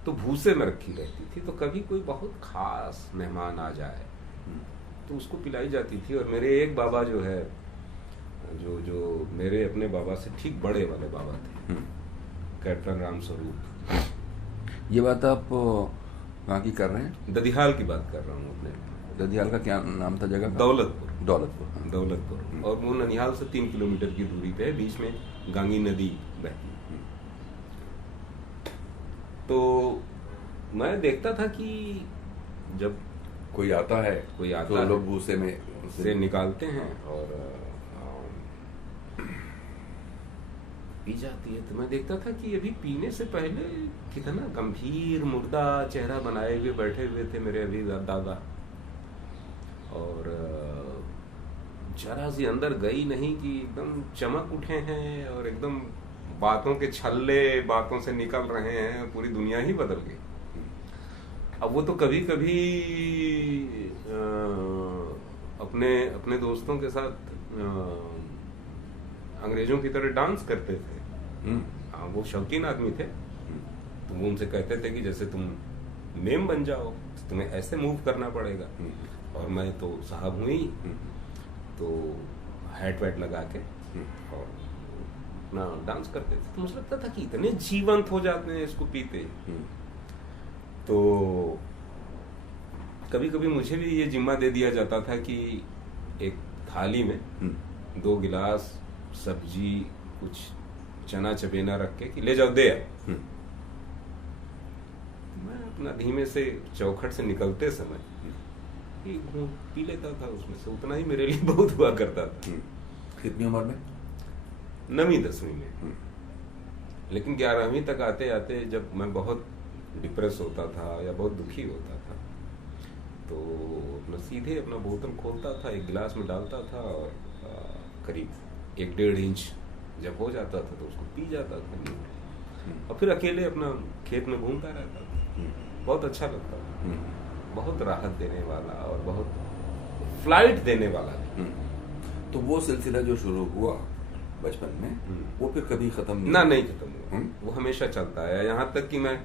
तो भूसे में रखी रहती थी। तो कभी कोई बहुत खास मेहमान आ जाए तो उसको पिलाई जाती थी। और मेरे एक बाबा जो है, जो मेरे अपने बाबा से ठीक बड़े वाले बाबा थे, कैप्टन राम स्वरूप। ये बात आप कहाँ की कर रहे हैं? ददिहाल की बात कर रहा हूँ अपने। ददियाल का क्या नाम था जगह का? दौलतपुर। दौलतपुर। और वो ननिहाल से 3 किलोमीटर की दूरी पे है, बीच में गांगी नदी बहती। तो मैं देखता था कि जब कोई आता है तो लोग भूसे में से निकालते हैं और पी जाती है। तो मैं देखता था कि अभी पीने से पहले कितना गंभीर मुर्दा चेहरा बनाए हुए बैठे हुए थे मेरे अभी दादा, और जरा सी अंदर गई नहीं कि एकदम चमक उठे हैं और एकदम बातों के छल्ले बातों से निकल रहे हैं, पूरी दुनिया ही बदल गई। अब वो तो कभी कभी अपने दोस्तों के साथ अंग्रेजों की तरह डांस करते थे। हाँ, वो शौकीन आदमी थे। तो वो उनसे कहते थे कि जैसे तुम मेम बन जाओ तो तुम्हें ऐसे मूव करना पड़ेगा। और मैं तो साहब हुई, तो हैट वैट लगा के और अपना डांस करते थे, तो मुझे लगता था कि इतने जीवंत हो जाते हैं इसको पीते। तो कभी कभी मुझे भी ये जिम्मा दे दिया जाता था कि एक थाली में 2 गिलास सब्जी, कुछ चना चबेना रख के कि ले जाओ दे। मैं अपना धीमे से चौखट से निकलते समय पी लेता था उसमें से, उतना ही मेरे लिए बहुत हुआ करता था। कितनी उम्र में? 9वीं 10वीं में। लेकिन 11वीं तक आते आते जब मैं बहुत डिप्रेस होता था या बहुत दुखी होता था, तो अपना सीधे अपना बोतल खोलता था, एक गिलास में डालता था और करीब 1-1.5 इंच जब हो जाता था तो उसको पी जाता था, और फिर अकेले अपना खेत में घूमता रहता था। बहुत अच्छा लगता था, बहुत राहत देने वाला और बहुत फ्लाइट देने वाला। तो वो सिलसिला जो शुरू हुआ बचपन में, वो फिर कभी खत्म नहीं खत्म हुआ। वो हमेशा चलता है, यहाँ तक कि मैं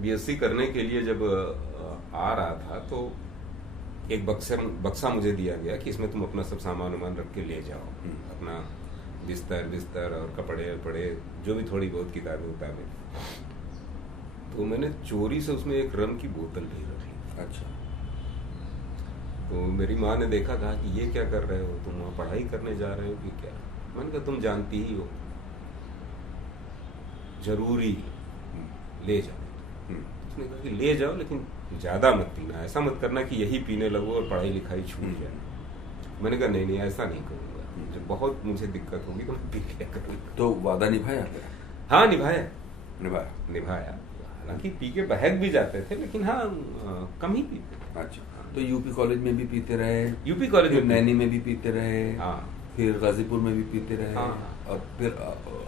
बीएससी करने के लिए जब आ रहा था तो एक बक्सा मुझे दिया गया कि इसमें तुम अपना सब सामान वामान रख के ले जाओ, अपना बिस्तर और कपड़े जो भी थोड़ी बहुत किताबें। तो मैंने चोरी से उसमें एक रम की बोतल ले रखी। अच्छा। तो मेरी माँ ने देखा, कहा कि ये क्या कर रहे हो, तुम वहाँ पढ़ाई करने जा रहे हो कि क्या? मैंने कहा तुम जानती ही हो, जरूरी ले जाओ। उसने कहा कि ले जाओ लेकिन ज्यादा मत पीना, ऐसा मत करना कि यही पीने लगो और पढ़ाई लिखाई छूट जाए। मैंने कहा नहीं ऐसा नहीं करूँगा, जब बहुत मुझे दिक्कत होगी तो मैं पी लिया करूँगा। तो वादा निभाया क्या? हाँ निभाया। हालांकि पी के बहक भी जाते थे, लेकिन हाँ कम ही पीते। अच्छा। तो यूपी कॉलेज में भी पीते रहे? यूपी कॉलेज में, नैनी में भी पीते रहे? हाँ। फिर गाजीपुर में भी पीते रहे? हाँ। और फिर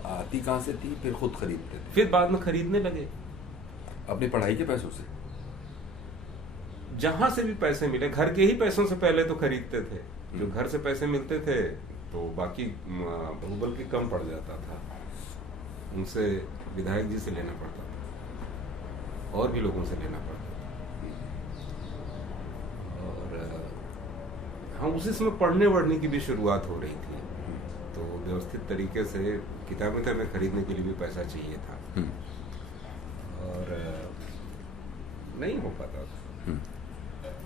आती कहाँ से थी? फिर खुद खरीदते थे? फिर बाद में खरीदने लगे अपनी पढ़ाई के पैसों से? जहां से भी पैसे मिले, घर के ही पैसों से पहले तो खरीदते थे। जो घर से पैसे मिलते थे तो बाकी बहुबल के कम पड़ जाता था, उनसे विधायक जी से लेना पड़ता था और भी लोगों से लेना पड़ता था। और हाँ, उसी समय पढ़ने वढ़ने की भी शुरुआत हो रही थी, तो व्यवस्थित तरीके से किताबें तो हमें खरीदने के लिए भी पैसा चाहिए था और नहीं हो पाता था।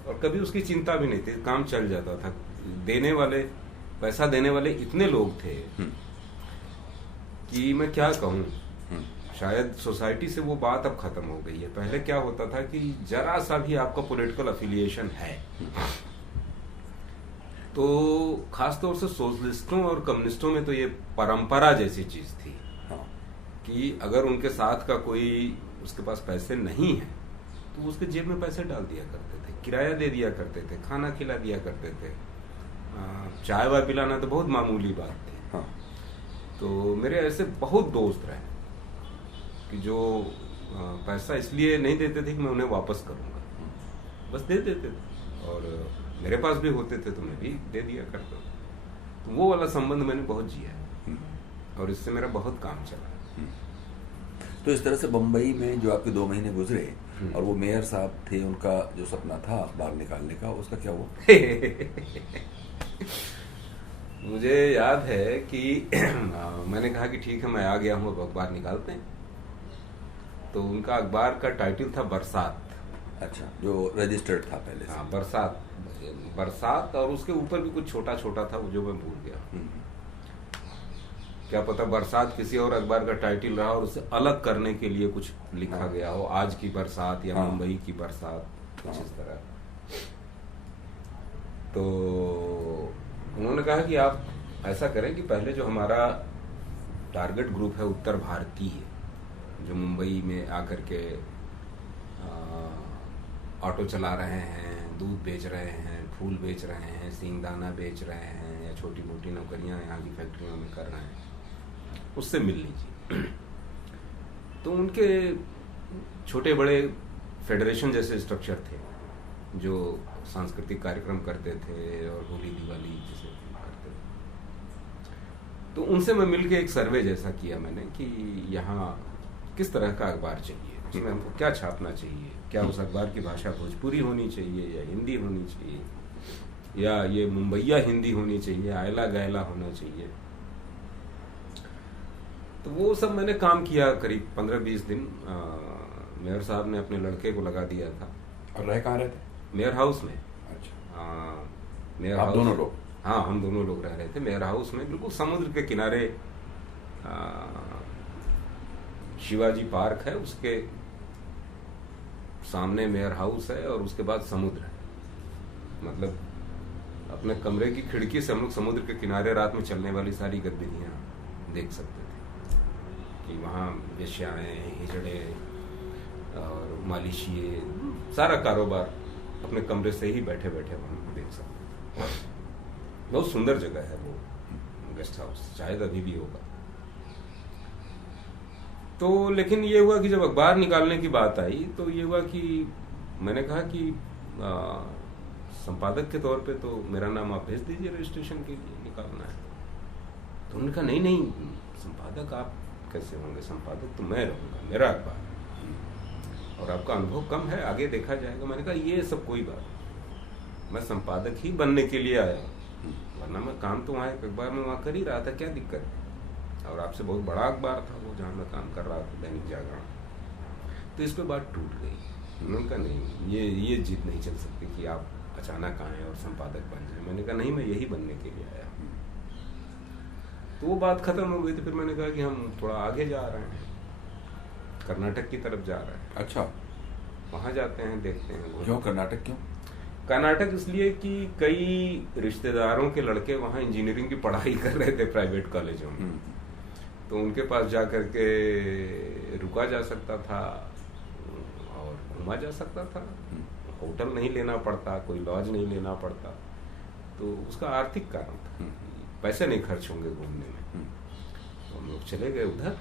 और कभी उसकी चिंता भी नहीं थी, काम चल जाता था। पैसा देने वाले इतने लोग थे कि मैं क्या कहूँ, शायद सोसाइटी से वो बात अब खत्म हो गई है। पहले क्या होता था कि जरा सा भी आपका पॉलिटिकल अफिलिएशन है तो खासतौर से सोशलिस्टों और कम्युनिस्टों में तो ये परंपरा जैसी चीज थी कि अगर उनके साथ का कोई उसके पास पैसे नहीं है तो उसके जेब में पैसे डाल दिया करते थे, किराया दे दिया करते थे, खाना खिला दिया करते थे, चाय वाय पिलाना तो बहुत मामूली बात थी। हाँ। तो मेरे ऐसे बहुत दोस्त रहे कि जो पैसा इसलिए नहीं देते थे कि मैं उन्हें वापस करूंगा, बस दे देते थे, और मेरे पास भी होते थे तो मैं भी दे दिया करता। तो वो वाला संबंध मैंने बहुत जिया और इससे मेरा बहुत काम चला। तो इस तरह से बम्बई में जो आपके 2 महीने गुजरे और वो मेयर साहब थे, उनका जो सपना था अखबार निकालने का, उसका क्या हुआ? मुझे याद है कि मैंने कहा कि ठीक है मैं आ गया हूँ, अब अखबार निकालते हैं। तो उनका अखबार का टाइटल था बरसात। अच्छा, जो रजिस्टर्ड था पहले से। हाँ, बरसात और उसके ऊपर भी कुछ छोटा छोटा था वो जो मैं भूल गया। क्या पता बरसात किसी और अखबार का टाइटल रहा और उसे अलग करने के लिए कुछ लिखा गया हो, आज की बरसात या मुंबई की बरसात, कुछ इस तरह। तो उन्होंने कहा कि आप ऐसा करें कि पहले जो हमारा टारगेट ग्रुप है उत्तर भारतीय, जो मुंबई में आकर के ऑटो चला रहे हैं, दूध बेच रहे हैं, फूल बेच रहे हैं, सींगदाना बेच रहे हैं, या छोटी मोटी नौकरियां यहाँ की फैक्ट्रियों में कर रहे हैं, उससे मिल लीजिए। तो उनके छोटे बड़े फेडरेशन जैसे स्ट्रक्चर थे जो सांस्कृतिक कार्यक्रम करते थे और होली दिवाली जैसे करते थे। तो उनसे मैं मिलके एक सर्वे जैसा किया मैंने कि यहाँ किस तरह का अखबार चाहिए, उसमें हमको क्या छापना चाहिए, क्या उस अखबार की भाषा भोजपुरी होनी चाहिए या हिंदी होनी चाहिए, या ये मुंबईया हिंदी होनी चाहिए, आयला गैला होना चाहिए। तो वो सब मैंने काम किया करीब 15-20 दिन। मेयर साहब ने अपने लड़के को लगा दिया था। और रह कहाँ रहे थे? मेयर हाउस में। अच्छा। मेयर आप हाउस, दोनों लोग? हाँ, हम दोनों लोग रह रहे थे मेयर हाउस में, बिल्कुल समुद्र के किनारे। शिवाजी पार्क है, उसके सामने मेयर हाउस है और उसके बाद समुद्र है। मतलब अपने कमरे की खिड़की से हम लोग समुद्र के किनारे रात में चलने वाली सारी गतिविधियां देख सकते थे कि वहाँ वेश्याएं, हिजड़े और मालिशिए, सारा कारोबार अपने कमरे से ही बैठे बैठे वहाँ देख सकते थे। बहुत सुंदर जगह है वो गेस्ट हाउस, शायद अभी भी होगा। तो लेकिन ये हुआ कि जब अखबार निकालने की बात आई तो ये हुआ कि मैंने कहा कि संपादक के तौर पे तो मेरा नाम आप भेज दीजिए, रजिस्ट्रेशन के लिए निकालना है। तो उन्होंने कहा नहीं नहीं, संपादक आप कैसे होंगे, संपादक तो मैं रहूँगा, मेरा अखबार, और आपका अनुभव कम है, आगे देखा जाएगा। मैंने कहा ये सब कोई बात नहीं, मैं संपादक ही बनने के लिए आया हूँ, वरना मैं काम तो वहाँ एक अखबार में वहाँ कर ही रहा था, क्या दिक्कत है। और आपसे बहुत बड़ा अखबार था वो जहाँ मैं काम कर रहा था, दैनिक जागरण। तो इस पर बात टूट गई। उन्होंने कहा नहीं, ये जीत नहीं चल सकती कि आप अचानक आए और संपादक बन जाए। मैंने कहा नहीं, मैं यही बनने के लिए आया हूँ। तो वो बात खत्म हो गई। तो फिर मैंने कहा कि हम थोड़ा आगे जा रहे हैं, कर्नाटक की तरफ जा रहे हैं। अच्छा, वहाँ जाते हैं, देखते हैं। क्यों कर्नाटक? क्यों कर्नाटक? इसलिए कि कई रिश्तेदारों के लड़के वहाँ इंजीनियरिंग की पढ़ाई कर रहे थे प्राइवेट कॉलेजों में, तो उनके पास जा करके रुका जा सकता था और घूमा जा सकता था। होटल नहीं लेना पड़ता, कोई लॉज नहीं लेना पड़ता। तो उसका आर्थिक कारण था, पैसे नहीं खर्च होंगे घूमने में। तो हम लोग चले गए उधर।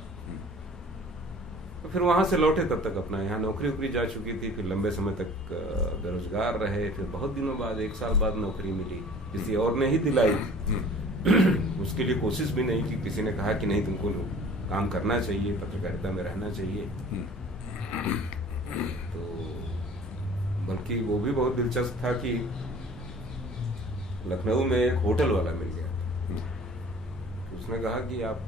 तो फिर वहां से लौटे, तब तक अपना यहाँ नौकरी वोकरी जा चुकी थी। फिर लंबे समय तक बेरोजगार रहे। फिर बहुत दिनों बाद, 1 साल बाद नौकरी मिली, किसी और ने ही दिलाई। उसके लिए कोशिश भी नहीं की, किसी ने कहा कि नहीं तुमको काम करना चाहिए, पत्रकारिता में रहना चाहिए। तो बल्कि वो भी बहुत दिलचस्प था कि लखनऊ में एक होटल वाला मिल गया। उसने कहा कि आप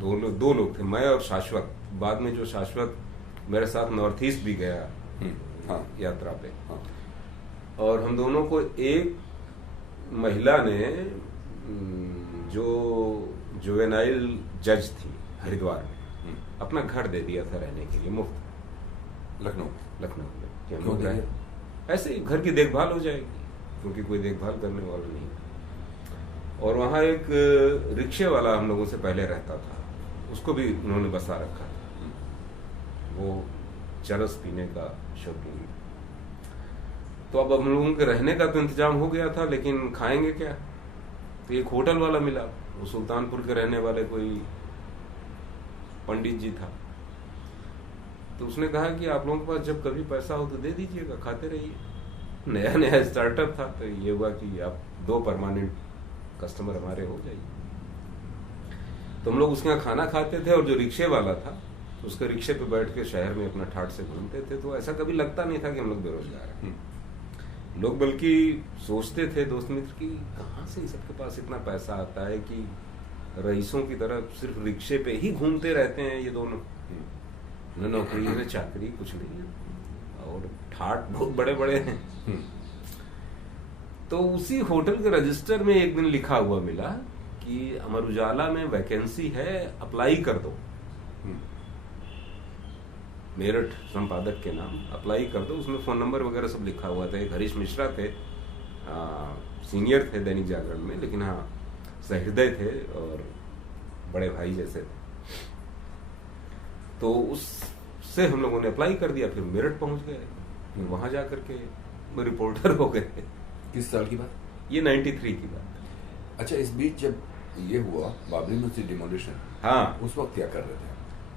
दो लोग थे, मैं और शाश्वत। बाद में जो शाश्वत मेरे साथ नॉर्थ ईस्ट भी गया यात्रा पे, और हम दोनों को एक महिला ने, जो जुवेनाइल जज थी हरिद्वार में, अपना घर दे दिया था रहने के लिए मुफ्त। लखनऊ में कि हम लोग रहे, ऐसे ही घर की देखभाल हो जाएगी, क्योंकि कोई देखभाल करने वाला नहीं। और वहाँ एक रिक्शे वाला हम लोगों से पहले रहता था, उसको भी उन्होंने बसा रखा था। वो चरस पीने का शौकीन। तो अब हम लोगों के रहने का तो इंतजाम हो गया था, लेकिन खाएंगे क्या? तो एक होटल वाला मिला, वो सुल्तानपुर के रहने वाले कोई पंडित जी था। तो उसने कहा कि आप लोगों के पास जब कभी पैसा हो तो दे दीजिएगा, खाते रहिए। नया नया स्टार्टअप था, तो ये हुआ कि आप 2 परमानेंट कस्टमर हमारे हो जाइए। तो हम लोग उसके यहाँ खाना खाते थे, और जो रिक्शे वाला था उसके रिक्शे पे बैठ के शहर में अपना ठाट से घूमते थे। तो ऐसा कभी लगता नहीं था कि हम लोग बेरोजगार हैं। लोग बल्कि सोचते थे, दोस्त मित्र, की कहाँ से सबके पास इतना पैसा आता है कि रईसों की तरह सिर्फ रिक्शे पे ही घूमते रहते हैं ये दोनों। न नौकरी न चाकरी, कुछ नहीं है, और ठाट बहुत बड़े बड़े हैं। तो उसी होटल के रजिस्टर में एक दिन लिखा हुआ मिला कि अमर उजाला में वैकेंसी है, अप्लाई कर दो। मेरठ संपादक के नाम अप्लाई कर दो। उसमें फोन नंबर वगैरह सब लिखा हुआ था। एक हरीश मिश्रा थे, सीनियर थे दैनिक जागरण में, लेकिन हाँ सहृदय थे और बड़े भाई जैसे थे। तो उससे हम लोगों ने अप्लाई कर दिया। फिर मेरठ पहुंच गए, वहां जाकर के रिपोर्टर हो गए। किस साल की बात? ये 93 की बात है। अच्छा, इस बीच जब ये हुआ बाबरी मस्जिद डिमोलिशन, हाँ, उस वक्त क्या कर रहे थे?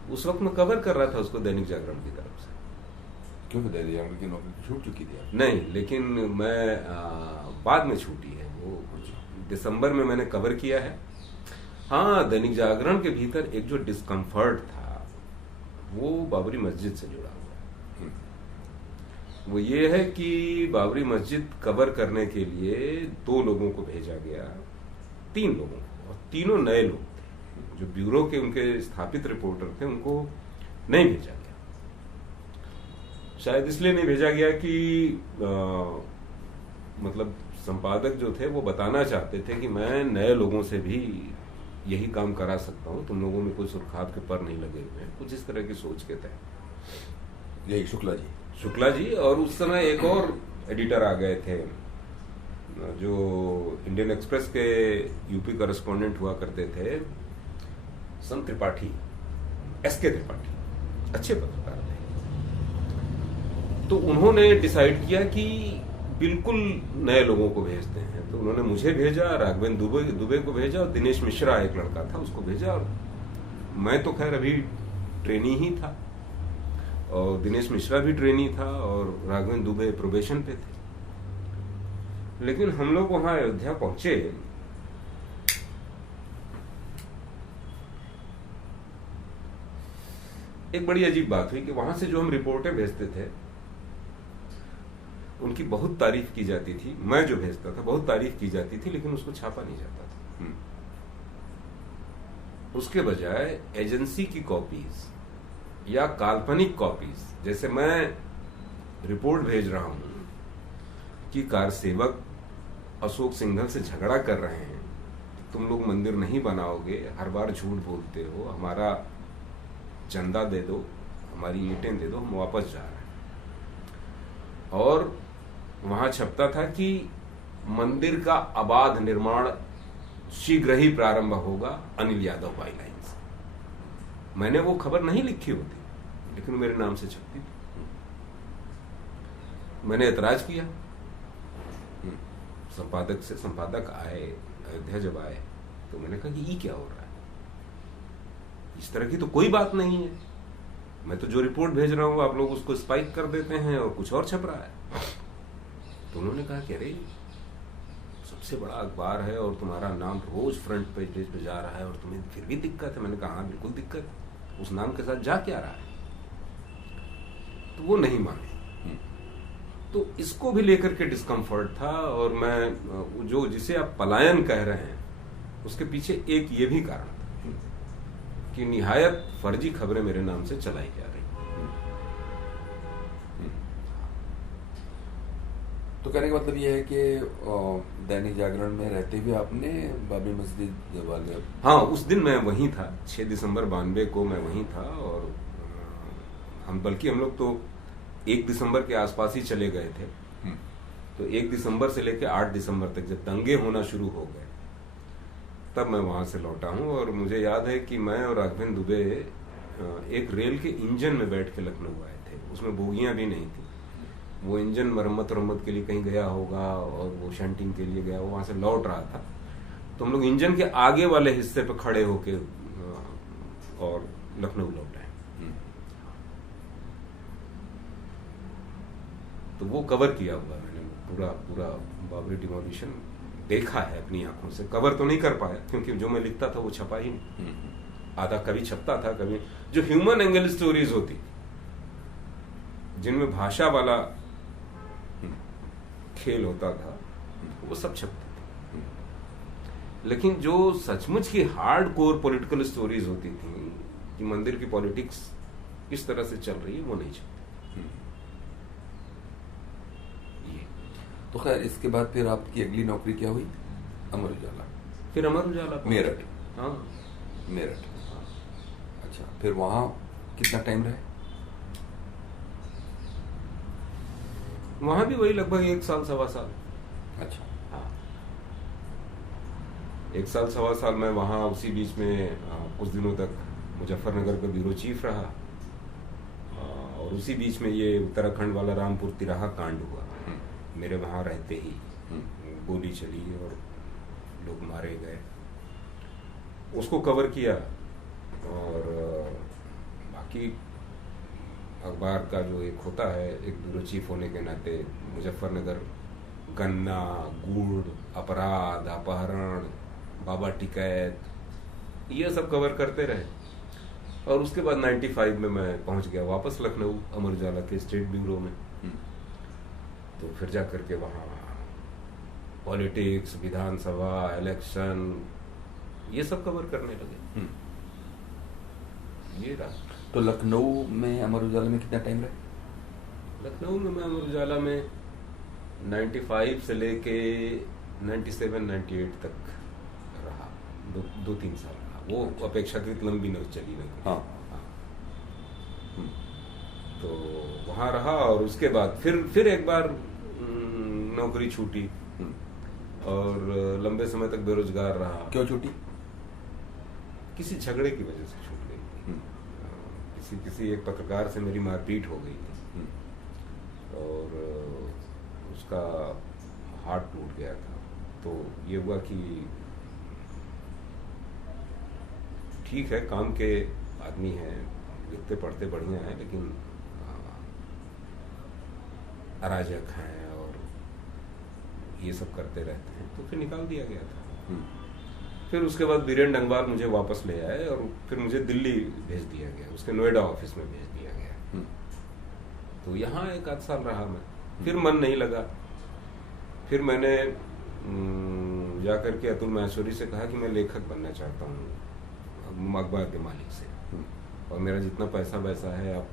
उस वक्त मैं कवर कर रहा था उसको दैनिक जागरण की तरफ से। क्योंकि दैनिक जागरण की नौकरी छूट चुकी थी? नहीं, लेकिन मैं बाद में छूटी है वो, दिसंबर में मैंने कवर किया है। हाँ, दैनिक जागरण के भीतर एक जो डिस्कम्फर्ट था वो बाबरी मस्जिद से जुड़ा हुआ है। वो ये है कि बाबरी मस्जिद कवर करने के लिए 2 लोगों को भेजा गया, 3 लोगों को, और तीनों नए लोग थे। जो ब्यूरो के उनके स्थापित रिपोर्टर थे उनको नहीं भेजा गया। शायद इसलिए नहीं भेजा गया कि मतलब संपादक जो थे वो बताना चाहते थे कि मैं नए लोगों से भी यही काम करा सकता हूँ, तुम लोगों में कोई सुर्खाब के पर नहीं लगे हुए हैं, कुछ इस तरह की सोच के थे। यही शुक्ला जी। और उस समय एक और एडिटर आ गए थे जो इंडियन एक्सप्रेस के यूपी करेस्पॉन्डेंट हुआ करते थे, संत त्रिपाठी, एसके त्रिपाठी, अच्छे पत्रकार थे। तो उन्होंने डिसाइड किया कि बिल्कुल नए लोगों को भेजते हैं। तो उन्होंने मुझे भेजा, राघवेंद्र दुबे को भेजा और दिनेश मिश्रा एक लड़का था उसको भेजा। और मैं तो खैर अभी ट्रेनी ही था और दिनेश मिश्रा भी ट्रेनी था और राघवेंद्र दुबे प्रोबेशन पे थे। लेकिन हम लोग वहां अयोध्या पहुंचे, एक बड़ी अजीब बात हुई कि वहां से जो हम रिपोर्टें भेजते थे उनकी बहुत तारीफ की जाती थी। मैं जो भेजता था बहुत तारीफ की जाती थी, लेकिन उसको छापा नहीं जाता था। उसके बजाय एजेंसी की कॉपीज या काल्पनिक कॉपीज, जैसे मैं रिपोर्ट भेज रहा हूं कि कार सेवक अशोक सिंघल से झगड़ा कर रहे हैं, तुम लोग मंदिर नहीं बनाओगे, हर बार झूठ बोलते हो, हमारा चंदा दे दो, हमारी ईंटें दे दो, हम वापस जा रहे हैं। और वहां छपता था कि मंदिर का अबाध निर्माण शीघ्र ही प्रारंभ होगा अनिल यादव बाईलाइन से। मैंने वो खबर नहीं लिखी होती, लेकिन मेरे नाम से छपती थी। मैंने एतराज किया, संपादक आए अयोध्या, जब आए तो मैंने कहा कि ये क्या हो रहा है, इस तरह की तो कोई बात नहीं है, मैं तो जो रिपोर्ट भेज रहा हूं आप लोग उसको स्पाइक कर देते हैं और कुछ और छप रहा है। तो उन्होंने कहा कि अरे सबसे बड़ा अखबार है और तुम्हारा नाम रोज फ्रंट पेज पे जा रहा है और तुम्हें फिर भी दिक्कत है। मैंने कहा हाँ बिल्कुल दिक्कत है, उस नाम के साथ जा क्या रहा है। तो वो नहीं माने। तो इसको भी लेकर के डिस्कम्फर्ट था। और मैं जो जिसे आप पलायन कह रहे हैं उसके पीछे एक ये भी कारण था कि निहायत फर्जी खबरें मेरे नाम से चलाई जा रही। तो कहने का मतलब ये है कि दैनिक जागरण में रहते हुए आपने बाबरी मस्जिद वाले, हाँ उस दिन मैं वहीं था, 6 दिसंबर 92 को मैं वहीं था। और हम लोग तो 1 दिसंबर के आसपास ही चले गए थे। तो 1 दिसंबर से लेकर 8 दिसंबर तक जब दंगे होना शुरू हो गए तब मैं वहां से लौटा हूं। और मुझे याद है कि मैं और राघवेंद्र दुबे एक रेल के इंजन में बैठ के लखनऊ आए थे। उसमें बोगियां भी नहीं थी, वो इंजन मरम्मत के लिए कहीं गया होगा और वो शंटिंग के लिए गया, वो वहां से लौट रहा था। तो हम लोग इंजन के आगे वाले हिस्से पे खड़े होके और लखनऊ लौट आए। तो वो कवर किया हुआ मैंने, पूरा बाबरी डिमोलिशन देखा है अपनी आंखों से। कवर तो नहीं कर पाया क्योंकि जो मैं लिखता था वो छपा ही नहीं। आधा कभी छपता था, कभी जो ह्यूमन एंगल स्टोरीज होती जिनमें भाषा वाला खेल होता था वो सब छपते थे। लेकिन जो सचमुच की हार्ड कोर पॉलिटिकल स्टोरीज होती थी कि मंदिर की पॉलिटिक्स किस तरह से चल रही है, वो नहीं छपती। तो खैर इसके बाद फिर आपकी अगली नौकरी क्या हुई? अमर उजाला। फिर अमर उजाला मेरठ। हाँ मेरठ। अच्छा, फिर वहां कितना टाइम रहे? वहां भी वही लगभग 1 साल सवा साल। अच्छा। हाँ 1 साल सवा साल मैं वहां, उसी बीच में कुछ दिनों तक मुजफ्फरनगर का ब्यूरो चीफ रहा। और उसी बीच में ये उत्तराखंड वाला रामपुर तिराहा कांड हुआ। मेरे वहां रहते ही गोली चली और लोग मारे गए, उसको कवर किया। और बाकी अखबार का जो एक होता है, एक ब्यूरो चीफ होने के नाते मुजफ्फरनगर गन्ना, गुड़, अपराध, अपहरण, बाबा टिकैत, ये सब कवर करते रहे। और उसके बाद 95 में मैं पहुंच गया वापस लखनऊ अमर उजाला के स्टेट ब्यूरो में। तो फिर जा करके वहाँ पॉलिटिक्स, विधानसभा, इलेक्शन, ये सब कवर करने लगे। ये रहा। तो लखनऊ में अमर उजाला में कितना टाइम रहे? लखनऊ में मैं अमर उजाला में 95 से लेके 97-98 तक रहा। 2-3 साल रहा। वो अपेक्षाकृत लंबी नहीं चली नहीं। हाँ। तो वहाँ रहा और उसके बाद फिर एक बार नौकरी छूटी और लंबे समय तक बेरोजगार रहा। क्यों छूटी? किसी झगड़े की वजह से छूट गई थी। किसी एक पत्रकार से मेरी मारपीट हो गई थी और उसका हार्ट टूट गया था। तो ये हुआ कि ठीक है, काम के आदमी हैं, लिखते पढ़ते बढ़िया हैं, लेकिन अराजक हैं और ये सब करते रहते हैं, तो फिर निकाल दिया गया था। फिर उसके बाद बीरेन डंगवाल मुझे वापस ले आए और फिर मुझे दिल्ली भेज दिया गया, उसके नोएडा ऑफिस में भेज दिया गया। तो यहाँ 1 आध साल रहा मैं। फिर मन नहीं लगा। फिर मैंने जाकर के अतुल महेश्वरी से कहा कि मैं लेखक बनना चाहता हूँ अखबार के मालिक से, और मेरा जितना पैसा वैसा है आप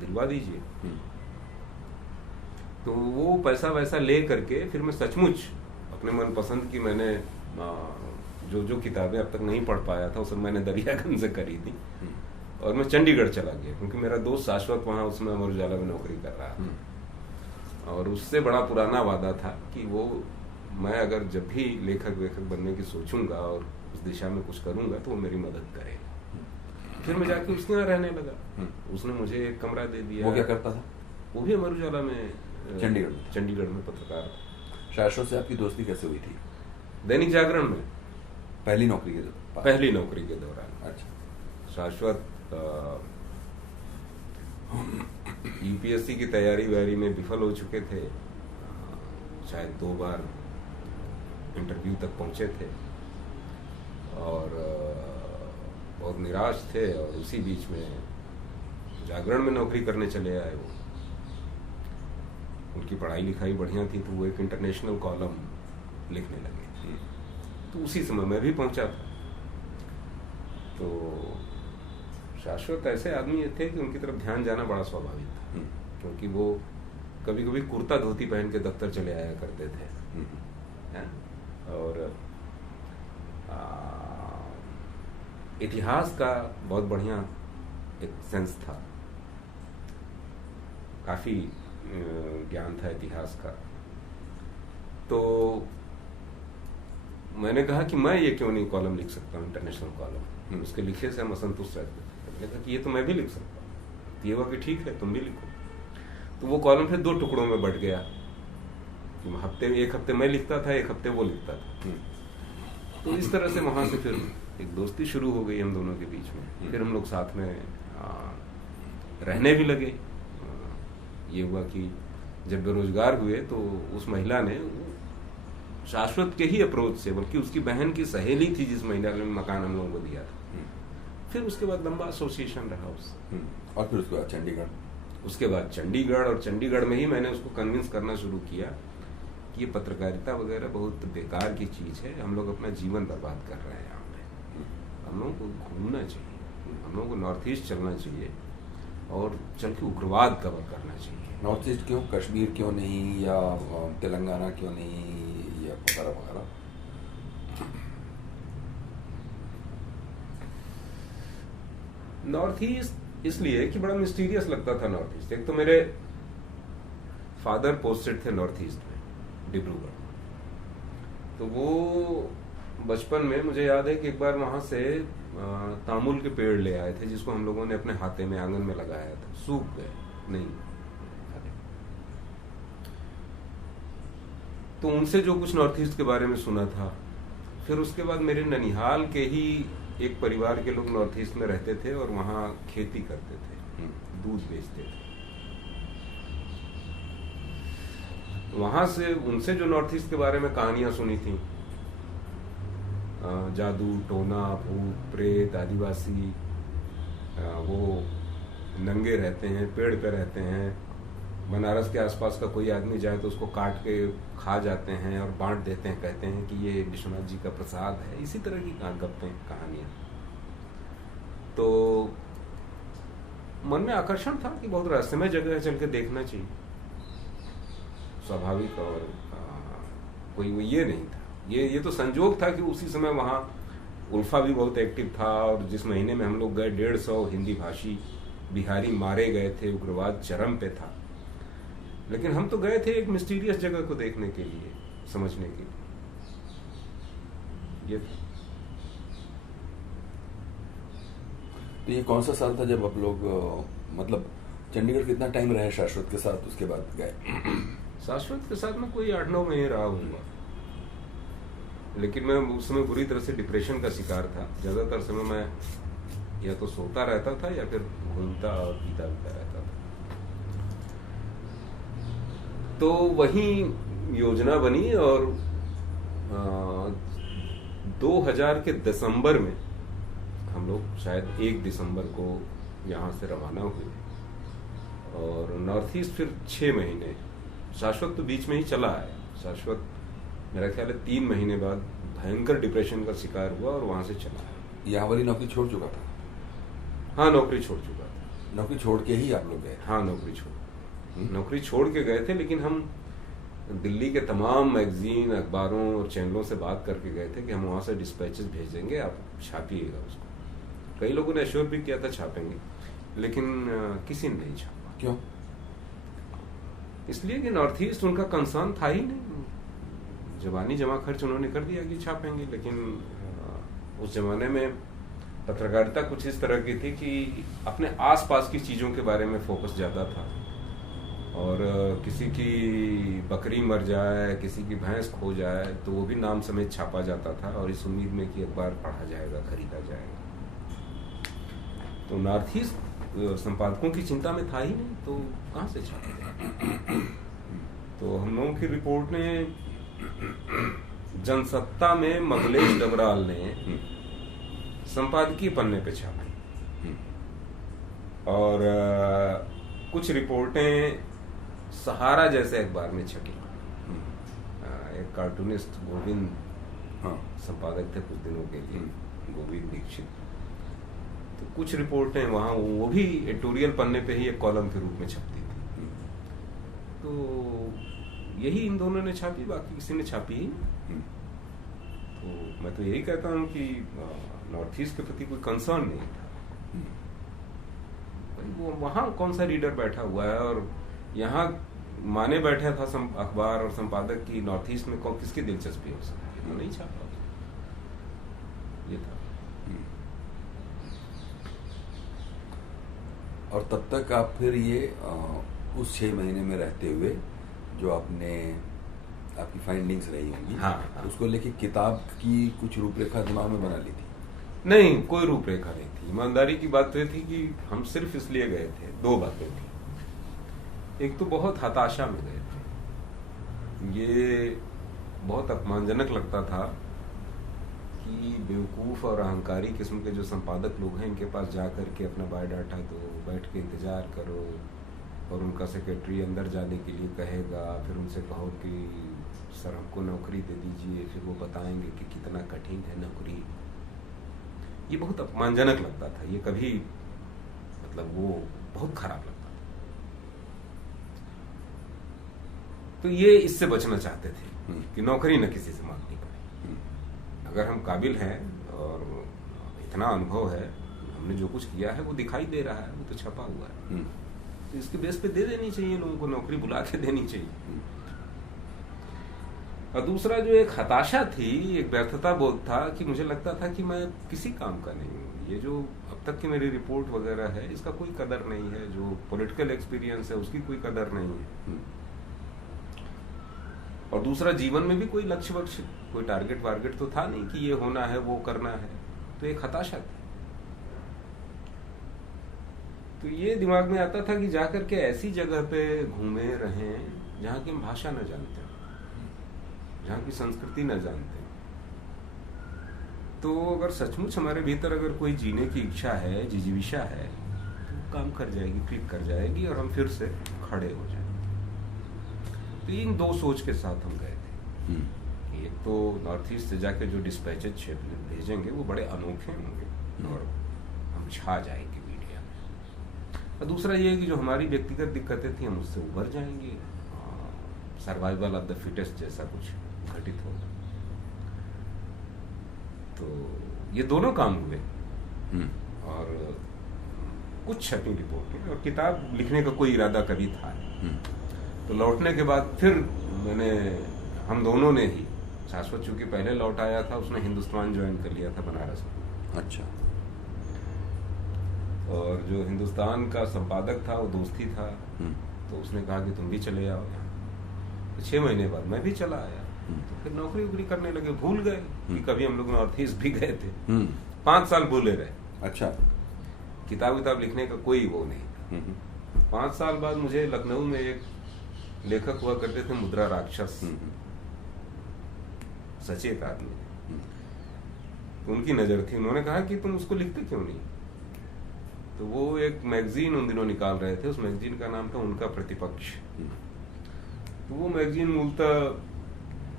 दिलवा दीजिए। तो वो पैसा वैसा ले करके फिर मैं सचमुच अपने मनपसंद की मैंने जो किताबें अब तक नहीं पढ़ पाया था वो सब मैंने दरियागंज से खरीदी और मैं चंडीगढ़ चला गया, क्योंकि मेरा दोस्त शाश्वत वहाँ उसमें अमर उजाला में नौकरी कर रहा था। और उससे बड़ा पुराना वादा था कि वो मैं अगर जब भी लेखक वेखक बनने की सोचूंगा और उस दिशा में कुछ करूंगा तो वो मेरी मदद करेगा। फिर मैं जाके उसके यहाँ रहने लगा। उसने मुझे एक कमरा दे दिया। वो क्या करता था? वो भी अमर उजाला में चंडीगढ़ में पत्रकार। शाश्वत से आपकी दोस्ती कैसे हुई थी? दैनिक जागरण में पहली नौकरी के दौरान। अच्छा। शाश्वत यूपीएससी की तैयारी वैयारी में विफल हो चुके थे, शायद 2 बार इंटरव्यू तक पहुंचे थे और बहुत निराश थे, और उसी बीच में जागरण में नौकरी करने चले आए। वो उनकी पढ़ाई लिखाई बढ़िया थी तो वो एक इंटरनेशनल कॉलम लिखने लगे। तो उसी समय मैं भी पहुंचा था। तो शाश्वत ऐसे आदमी थे कि उनकी तरफ ध्यान जाना बड़ा स्वाभाविक था, क्योंकि वो कभी कभी कुर्ता धोती पहन के दफ्तर चले आया करते थे। और इतिहास का बहुत बढ़िया एक सेंस था, काफी ज्ञान था इतिहास का। तो मैंने कहा कि मैं ये क्यों नहीं कॉलम लिख सकता हूँ, इंटरनेशनल कॉलम। उसके लिखे से हम असंतुष्ट रहते थे। मैंने कहा कि ये तो मैं भी लिख सकता हूँ। ये हुआ कि ठीक है, तुम भी लिखो। तो वो कॉलम फिर 2 टुकड़ों में बट गया। एक हफ्ते मैं लिखता था, एक हफ्ते वो लिखता था। तो इस तरह से वहां से फिर एक दोस्ती शुरू हो गई हम दोनों के बीच में। फिर हम लोग साथ में रहने भी लगे। ये हुआ कि जब बेरोजगार हुए तो उस महिला ने शाश्वत के ही अप्रोच से, बल्कि उसकी बहन की सहेली थी जिस महिला ने मकान हम लोगों को दिया था। फिर उसके बाद लंबा एसोसिएशन रहा उससे। और फिर उसके बाद चंडीगढ़ और चंडीगढ़ में ही मैंने उसको कन्विंस करना शुरू किया कि ये पत्रकारिता वगैरह बहुत बेकार की चीज है, हम लोग अपना जीवन बर्बाद कर रहे हैं यहाँ पे। हम लोगों को घूमना चाहिए, हम लोगों को नॉर्थ ईस्ट चलना चाहिए और चल के उग्रवाद कवर करना चाहिए। नॉर्थ ईस्ट क्यों? कश्मीर क्यों नहीं, या तेलंगाना क्यों नहीं, या वगैरह वगैरह? नॉर्थ ईस्ट इसलिए कि बड़ा मिस्टीरियस लगता था नॉर्थ ईस्ट। एक तो मेरे फादर पोस्टेड थे नॉर्थ ईस्ट में, डिब्रूगढ़। तो वो बचपन में मुझे याद है कि एक बार वहां से तामुल के पेड़ ले आए थे, जिसको हम लोगों ने अपने हाथे में आंगन में लगाया था। सूख गए, नहीं। तो उनसे जो कुछ नॉर्थ ईस्ट के बारे में सुना था। फिर उसके बाद मेरे ननिहाल के ही एक परिवार के लोग नॉर्थ ईस्ट में रहते थे और वहाँ खेती करते थे, दूध बेचते थे। वहां से उनसे जो नॉर्थ ईस्ट के बारे में कहानियां सुनी थी, जादू टोना भूत प्रेत आदिवासी, वो नंगे रहते हैं, पेड़ पे रहते हैं, बनारस के आसपास का कोई आदमी जाए तो उसको काट के खा जाते हैं और बांट देते हैं, कहते हैं कि ये विश्वनाथ जी का प्रसाद है। इसी तरह की गप्पें कहानियाँ। तो मन में आकर्षण था कि बहुत रहस्यमय जगह है, चल के देखना चाहिए, स्वाभाविक। और कोई वो ये नहीं था, ये तो संजोग था कि उसी समय वहाँ उल्फा भी बहुत एक्टिव था, और जिस महीने में हम लोग गए 150 हिंदी भाषी बिहारी मारे गए थे, उग्रवाद चरम पे था। लेकिन हम तो गए थे एक मिस्टीरियस जगह को देखने के लिए, समझने के लिए, ये था। तो ये कौन सा साल था जब आप लोग मतलब चंडीगढ़ कितना टाइम रहे शाश्वत के साथ, उसके बाद गए? शाश्वत के साथ में कोई 8-9 महीने रहा हूँगा, लेकिन मैं उस समय बुरी तरह से डिप्रेशन का शिकार था। ज्यादातर समय मैं या तो सोता रहता था या फिर घूमता और पीता रहता था। तो वहीं योजना बनी और 2000 के दिसंबर में हम लोग शायद 1 दिसंबर को यहाँ से रवाना हुए, और नॉर्थ ईस्ट फिर 6 महीने। शाश्वत तो बीच में ही चला है। शाश्वत मेरा ख्याल है 3 महीने बाद भयंकर डिप्रेशन का शिकार हुआ और वहां से चला है। यहाँ वाली नौकरी छोड़ चुका था? हाँ, नौकरी छोड़ चुका था। नौकरी छोड़ के ही आप लोग गए? हाँ, नौकरी छोड़ के गए थे, लेकिन हम दिल्ली के तमाम मैगजीन, अखबारों और चैनलों से बात करके गए थे कि हम वहां से डिस्पैचेस भेज देंगे, आप छापिएगा उसको। कई लोगों ने एश्योर भी किया था छापेंगे, लेकिन किसी ने नहीं छापा। क्यों? इसलिए कि नॉर्थ ईस्ट उनका कंसर्न था ही नहीं। जवानी जमा खर्च उन्होंने कर दिया कि छापेंगे, लेकिन उस जमाने में पत्रकारिता कुछ इस तरह की थी कि अपने आसपास की चीजों के बारे में फोकस ज्यादा था, और किसी की बकरी मर जाए, किसी की भैंस खो जाए तो वो भी नाम समेत छापा जाता था, और इस उम्मीद में कि अखबार पढ़ा जाएगा, खरीदा जाएगा। तो नॉर्थ ईस्ट संपादकों की चिंता में था ही नहीं, तो कहाँ से छापा? तो हम लोगों की रिपोर्ट ने जनसत्ता में मंगलेश डबराल ने संपादकीय पन्ने पे छापी, और कुछ रिपोर्टें सहारा जैसे अखबार में छपी। एक कार्टूनिस्ट गोविंद संपादक थे कुछ दिनों के लिए, गोविंद दीक्षित। तो कुछ रिपोर्टें वहाँ वो भी एडिटोरियल पन्ने पे ही एक कॉलम के रूप में छपती थी। तो यही इन दोनों ने छापी, बाकी किसी ने छापी ही नहीं। तो मैं तो यही कहता हूँ कि नॉर्थ ईस्ट के प्रति कोई कंसर्न नहीं था। वो वहाँ कौन सा रीडर बैठा हुआ है, और यहाँ माने बैठा था अखबार और संपादक की नॉर्थ ईस्ट में किसकी दिलचस्पी हो सकती है? वो नहीं छापा, ये था। और तब तक आप फिर ये उस 6 महीने में रहते हुए जो आपकी फाइंडिंग्स रही होंगी, हाँ। उसको लेके किताब की कुछ रूपरेखा दिमाग में बना ली थी? नहीं, कोई रूपरेखा नहीं थी। ईमानदारी की बात तो थी कि हम सिर्फ इसलिए गए थे, 2 बातें थी। एक तो बहुत हताशा में गए थे। ये बहुत अपमानजनक लगता था कि बेवकूफ़ और अहंकारी किस्म के जो संपादक लोग हैं, इनके पास जा कर के अपना बायोडाटा दो, बैठ के इंतज़ार करो, और उनका सेक्रेटरी अंदर जाने के लिए कहेगा, फिर उनसे कहो कि सर हमको नौकरी दे दीजिए, फिर वो बताएंगे कि कितना कठिन है नौकरी। ये बहुत अपमानजनक लगता था। ये कभी मतलब वो बहुत खराब लगता था। तो ये इससे बचना चाहते थे कि नौकरी न किसी से मांगनी पड़े। अगर हम काबिल हैं और इतना अनुभव है, हमने जो कुछ किया है वो दिखाई दे रहा है, वो तो छपा हुआ है, तो इसके बेस पे दे देनी चाहिए लोगों को, नौकरी बुला के देनी चाहिए। और दूसरा जो एक हताशा थी, एक व्यर्थता बोध था कि मुझे लगता था कि मैं किसी काम का नहीं हूँ। ये जो अब तक की मेरी रिपोर्ट वगैरह है, इसका कोई कदर नहीं है। जो पॉलिटिकल एक्सपीरियंस है उसकी कोई कदर नहीं है। और दूसरा, जीवन में भी कोई लक्ष्य वक्ष्य, कोई टारगेट वारगेट तो था नहीं कि ये होना है वो करना है। तो एक हताशा थी। तो ये दिमाग में आता था कि जाकर के ऐसी जगह पे घूमे रहें जहाँ की हम भाषा न जानते, जहाँ की संस्कृति न जानते। तो अगर सचमुच हमारे भीतर अगर कोई जीने की इच्छा है, जिजीविषा है, तो काम कर जाएगी, क्लिक कर जाएगी और हम फिर से खड़े हो जाएंगे। तो इन दो सोच के साथ हम गए थे। एक तो नॉर्थ ईस्ट से जाके जो डिस्पैचेज भेजेंगे वो बड़े अनोखे होंगे और हम छा जाएंगे मीडिया में। और दूसरा ये कि जो हमारी व्यक्तिगत दिक्कतें थी हम उससे उभर जाएंगे, सर्वाइवल ऑफ द फिटेस्ट जैसा कुछ घटित होगा। तो ये दोनों काम हुए और कुछ छपी रिपोर्ट में, और किताब लिखने का कोई इरादा कभी था। तो लौटने के बाद फिर हम दोनों ने ही, शाश्वत चूंकि पहले लौट आया था, उसने हिंदुस्तान ज्वाइन कर लिया था बनारस में। अच्छा। और जो हिंदुस्तान का संपादक था वो दोस्ती था, तो उसने कहा कि तुम भी चले आओ यहाँ। तो 6 महीने बाद मैं भी चला आया। तो फिर नौकरी वोकरी करने लगे, भूल गए कि कभी हम लोग नॉर्थ ईस्ट भी गए थे। 5 साल भूले रहे। अच्छा। किताब लिखने का कोई वो नहीं। 5 साल बाद मुझे लखनऊ में एक लेखक हुआ करते थे, मुद्रा राक्षस, सचेत आदमी, तो उनकी नजर थी। उन्होंने कहा कि तुम उसको लिखते क्यों नहीं। तो वो एक मैगजीन उन दिनों निकाल रहे थे, उस मैगजीन का नाम था उनका प्रतिपक्ष। तो वो मैगजीन मूलतः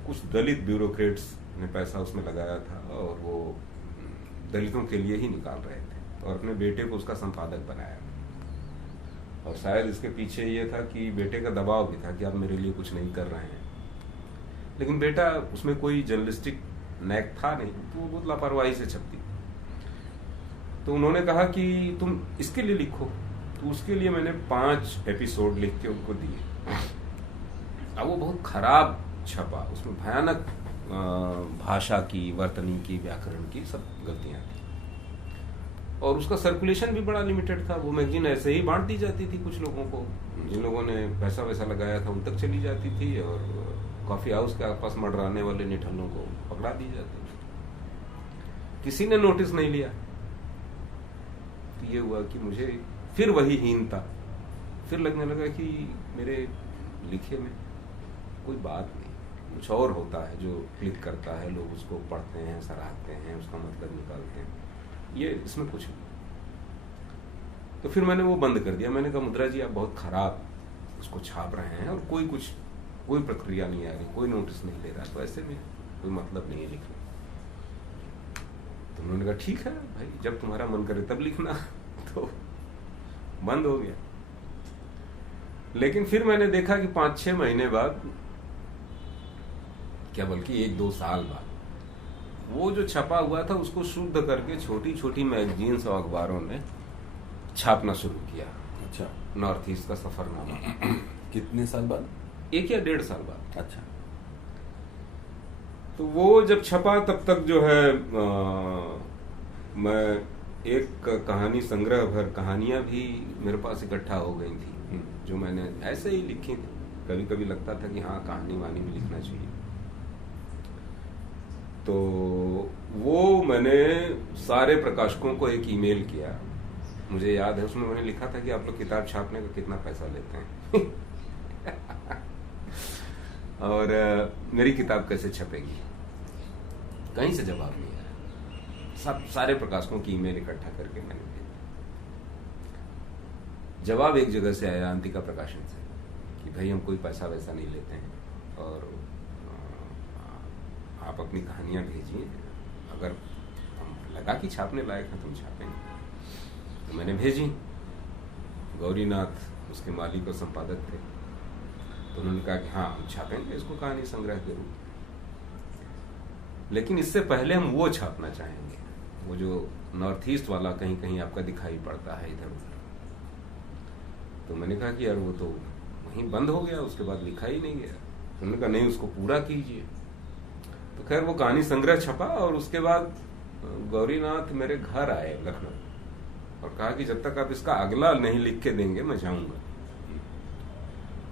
कुछ दलित ब्यूरोक्रेट्स ने पैसा उसमें लगाया था और वो दलितों के लिए ही निकाल रहे थे, और अपने बेटे को उसका संपादक बनाया। और शायद इसके पीछे ये था कि बेटे का दबाव भी था कि आप मेरे लिए कुछ नहीं कर रहे हैं। लेकिन बेटा, उसमें कोई जर्नलिस्टिक नैक था नहीं, तो वो बहुत लापरवाही से छपती। तो उन्होंने कहा कि तुम इसके लिए लिखो। तो उसके लिए मैंने 5 एपिसोड लिख के उनको दिए। अब वो बहुत खराब छपा, उसमें भयानक भाषा की, वर्तनी की, व्याकरण की सब गलतियां थी, और उसका सर्कुलेशन भी बड़ा लिमिटेड था। वो मैगजीन ऐसे ही बांट दी जाती थी कुछ लोगों को, जिन लोगों ने पैसा वैसा लगाया था उन तक चली जाती थी, और कॉफी हाउस के आसपास मंडराने वाले निठल्लों को पकड़ा दी जाती थी। किसी ने नोटिस नहीं लिया। तो ये हुआ कि मुझे फिर वही हीनता, फिर लगने लगा कि मेरे लिखे में कोई बात नहीं, कुछ और होता है जो क्लिक करता है, लोग उसको पढ़ते हैं, सराहते हैं, उसका मतलब निकालते हैं, ये इसमें कुछ नहीं। तो फिर मैंने वो बंद कर दिया। मैंने कहा मुद्रा जी, आप बहुत खराब उसको छाप रहे हैं और कोई प्रक्रिया नहीं आ रही, कोई नोटिस नहीं ले रहा, तो ऐसे में कोई मतलब नहीं है लिखने। तो उन्होंने कहा ठीक है भाई, जब तुम्हारा मन करे तब लिखना। तो बंद हो गया। लेकिन फिर मैंने देखा कि 5-6 महीने बाद, क्या बल्कि 1-2 साल बाद, वो जो छपा हुआ था उसको शुद्ध करके छोटी छोटी मैगजीन्स और अखबारों ने छापना शुरू किया। अच्छा। नॉर्थ ईस्ट का सफरनामा। कितने साल बाद? 1 या 1.5 साल बाद। अच्छा। तो वो जब छपा तब तक जो है मैं एक कहानी संग्रह भर कहानियां भी मेरे पास इकट्ठा हो गई थी, जो मैंने ऐसे ही लिखी थी। कभी कभी लगता था कि हाँ, कहानी वानी भी लिखना चाहिए। तो वो मैंने सारे प्रकाशकों को एक ईमेल किया। मुझे याद है उसमें मैंने लिखा था कि आप लोग किताब छापने का कितना पैसा लेते हैं और मेरी किताब कैसे छपेगी। कहीं से जवाब नहीं आया। सारे प्रकाशकों की ईमेल इकट्ठा करके मैंने भेजा। जवाब एक जगह से आया, अंतिका प्रकाशन से, कि भाई हम कोई पैसा वैसा नहीं लेते हैं और आप अपनी कहानियां भेजिए, अगर हम लगा कि छापने लायक है तुम छापेंगे। तो मैंने भेजी। गौरीनाथ उसके मालिक और संपादक थे, तो उन्होंने कहा कि हाँ, हम छापेंगे इसको कहानी संग्रह के रूप। लेकिन इससे पहले हम वो छापना चाहेंगे, वो जो नॉर्थ ईस्ट वाला कहीं कहीं आपका दिखाई पड़ता है इधर उधर। तो मैंने कहा कि यार वो तो वहीं बंद हो गया, उसके बाद लिखा ही नहीं गया। तो उन्होंने कहा नहीं, उसको पूरा कीजिए। तो खैर वो कहानी संग्रह छपा, और उसके बाद गौरीनाथ मेरे घर आए लखनऊ और कहा कि जब तक आप इसका अगला नहीं लिख के देंगे मैं जाऊंगा।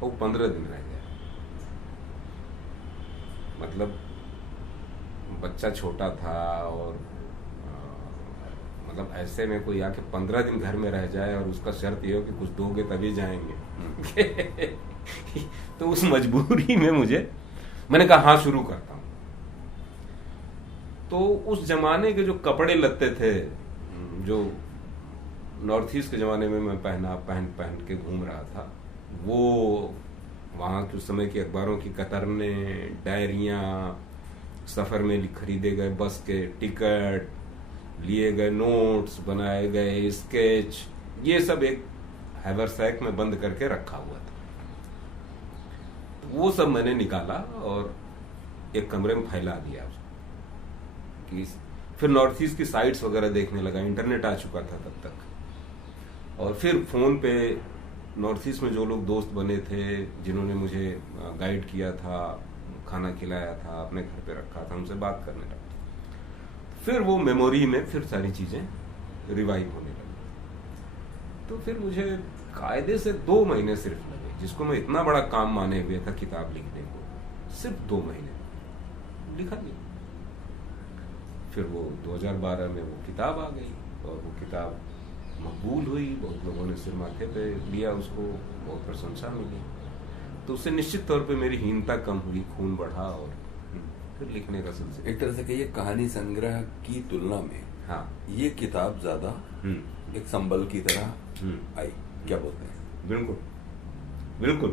वो 15 दिन रह गया। मतलब बच्चा छोटा था, और मतलब ऐसे में कोई आके 15 दिन घर में रह जाए और उसका शर्त ये हो कि कुछ दोगे तभी जाएंगे तो उस मजबूरी में मैंने कहा हाँ, शुरू करता हूं। तो उस जमाने के जो कपड़े लत्ते थे, जो नॉर्थ ईस्ट के जमाने में मैं पहन के घूम रहा था, वो वहाँ के उस समय की अखबारों की कतरनें, डायरियाँ, सफ़र में खरीदे गए बस के टिकट, लिए गए नोट्स, बनाए गए स्केच, ये सब एक हैवरसैक में बंद करके रखा हुआ था। तो वो सब मैंने निकाला और एक कमरे में फैला दिया कि फिर नॉर्थ ईस्ट की साइट्स वगैरह देखने लगा। इंटरनेट आ चुका था तब तक। और फिर फ़ोन पे नॉर्थ ईस्ट में जो लोग दोस्त बने थे, जिन्होंने मुझे गाइड किया था, खाना खिलाया था, अपने घर पे रखा था, उनसे बात करने लगा। फिर वो मेमोरी में फिर सारी चीज़ें रिवाइव होने लगी। तो फिर मुझे कायदे से 2 महीने सिर्फ लगे, जिसको मैं इतना बड़ा काम माने हुए था किताब लिखने को, सिर्फ 2 महीने लिखा नहीं। फिर वो 2012 में वो किताब आ गई और वो किताब मकबूल हुई, बहुत लोगों ने सिर माथे पे लिया उसको, बहुत प्रशंसा मिली। तो उससे निश्चित तौर पे मेरी हीनता कम हुई, खून बढ़ा और फिर लिखने का सिलसिला। एक तरह से कहिए कहानी संग्रह की तुलना में हाँ, ये किताब ज्यादा एक संबल की तरह आई, क्या बोलते हैं? बिल्कुल बिल्कुल।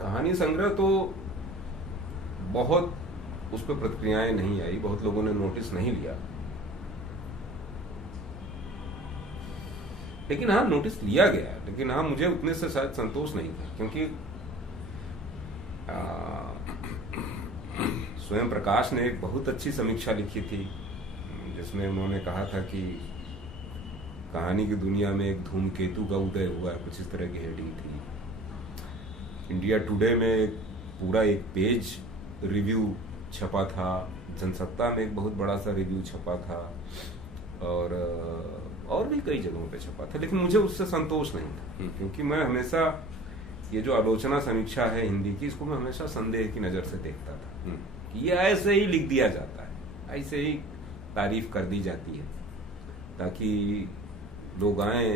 कहानी संग्रह तो बहुत उस पर प्रतिक्रियाएं नहीं आई, बहुत लोगों ने नोटिस नहीं लिया। लेकिन हाँ, नोटिस लिया गया। लेकिन हाँ, मुझे उतने से शायद संतोष नहीं था, क्योंकि स्वयं प्रकाश ने एक बहुत अच्छी समीक्षा लिखी थी, जिसमें उन्होंने कहा था कि कहानी की दुनिया में एक धूमकेतु का उदय हुआ है, कुछ इस तरह की हेडिंग थी। इंडिया टुडे में पूरा एक पेज रिव्यू छपा था, जनसत्ता में एक बहुत बड़ा सा रिव्यू छपा था, और भी कई जगहों पे छपा था। लेकिन मुझे उससे संतोष नहीं था, क्योंकि मैं हमेशा ये जो आलोचना समीक्षा है हिंदी की, इसको मैं हमेशा संदेह की नज़र से देखता था कि ये ऐसे ही लिख दिया जाता है, ऐसे ही तारीफ कर दी जाती है ताकि लोग आए,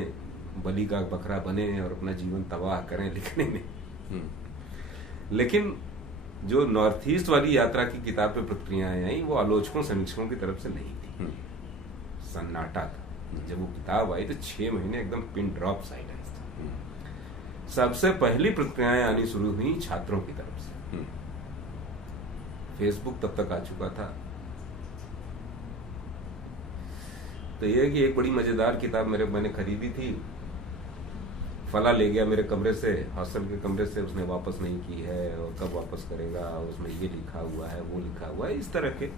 बलि का बकरा बने और अपना जीवन तबाह करें लिखने में। लेकिन जो नॉर्थ ईस्ट वाली यात्रा की किताब पे प्रतिक्रियाएं आई, वो आलोचकों समीक्षकों की तरफ से नहीं थी। सन्नाटा था। जब वो किताब आई तो 6 महीने एकदम पिन ड्रॉप साइलेंस था। सबसे पहली प्रतिक्रियाएं आनी शुरू हुई छात्रों की तरफ से। फेसबुक तब तक आ चुका था। तो यह कि एक बड़ी मजेदार किताब मैंने खरीदी थी, फला ले गया मेरे कमरे से, हॉस्टल के कमरे से, उसने वापस नहीं की है और कब वापस करेगा, उसमें ये लिखा हुआ है, वो लिखा हुआ है, इस तरह के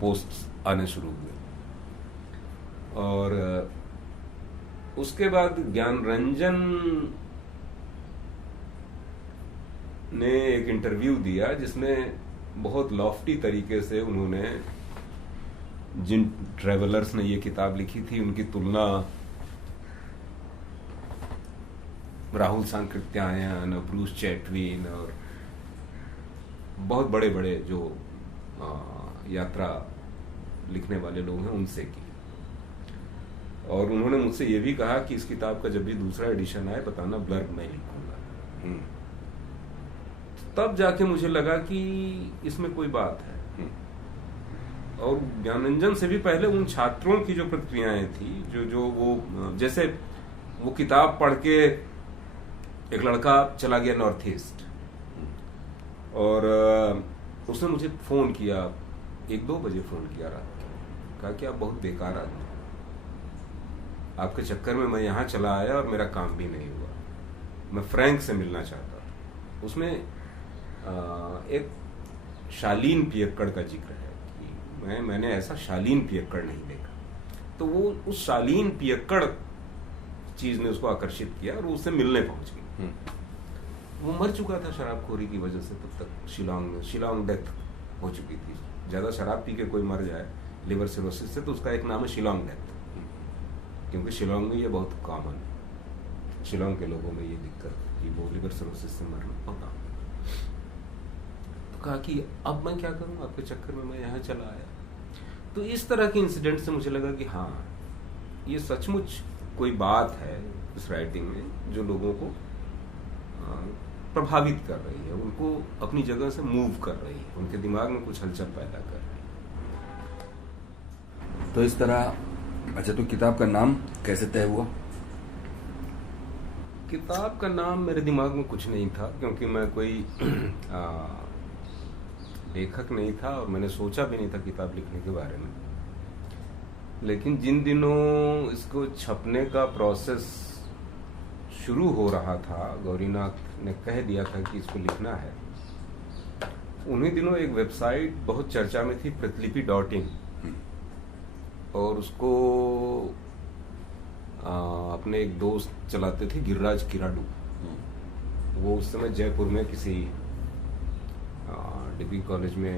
पोस्ट्स आने शुरू हुए। और उसके बाद ज्ञानरंजन ने एक इंटरव्यू दिया, जिसमें बहुत लॉफ्टी तरीके से उन्होंने जिन ट्रेवलर्स ने ये किताब लिखी थी उनकी तुलना राहुल सांकृत्यायन और ब्रूस चैटविन और बहुत बड़े बड़े जो यात्रा लिखने वाले लोग हैं उनसे की। और उन्होंने मुझसे ये भी कहा कि इस किताब का जब भी दूसरा एडिशन आए बताना, ब्लर्ब मैं लिखूंगा। तब जाके मुझे लगा कि इसमें कोई बात है। और ज्ञानरंजन से भी पहले उन छात्रों की जो प्रतिक्रियाएं थी, जो वो, जैसे वो किताब पढ़ के एक लड़का चला गया नॉर्थ ईस्ट और उसने मुझे फोन किया, 1-2 बजे फोन किया रात को, कहा कि आप बहुत बेकार आदमी, आपके चक्कर में मैं यहाँ चला आया और मेरा काम भी नहीं हुआ, मैं फ्रैंक से मिलना चाहता था। उसमें एक शालीन पियक्कड़ का जिक्र है कि मैंने ऐसा शालीन पियक्कड़ नहीं देखा। तो वो उस शालीन पियक्कड़ चीज ने उसको आकर्षित किया और उससे मिलने पहुंच गई। वो मर चुका था शराबखोरी की वजह से, तब तक शिलोंग डेथ हो चुकी थी। ज्यादा शराब पी के कोई मर जाए लिवर सिरोसिस से तो उसका एक नाम है शिलोंग डेथ, क्योंकि शिलोंग में ये बहुत कॉमन है। शिलोंग के लोगों में ये दिक्कत कि वो लिवर सिरोसिस से मरना होता। तो कहा कि अब मैं क्या करूं, आपके चक्कर में मैं यहाँ चला आया। तो इस तरह के इंसिडेंट से मुझे लगा कि हाँ, ये सचमुच कोई बात है इस राइटिंग में जो लोगों को प्रभावित कर रही है, उनको अपनी जगह से मूव कर रही है, उनके दिमाग में कुछ हलचल पैदा कर रही है। तो इस तरह, अच्छा, तो किताब का नाम कैसे तय हुआ? किताब का नाम मेरे दिमाग में कुछ नहीं था, क्योंकि मैं कोई लेखक नहीं था और मैंने सोचा भी नहीं था किताब लिखने के बारे में। लेकिन जिन दिनों इसको छपने का प्रोसेस शुरू हो रहा था, गौरीनाथ ने कह दिया था कि इसको लिखना है, उन्हीं दिनों एक वेबसाइट बहुत चर्चा में थी, प्रतिलिपि.in, और उसको अपने एक दोस्त चलाते थे, गिरिराज किराडू। वो उस समय जयपुर में किसी डिग्री कॉलेज में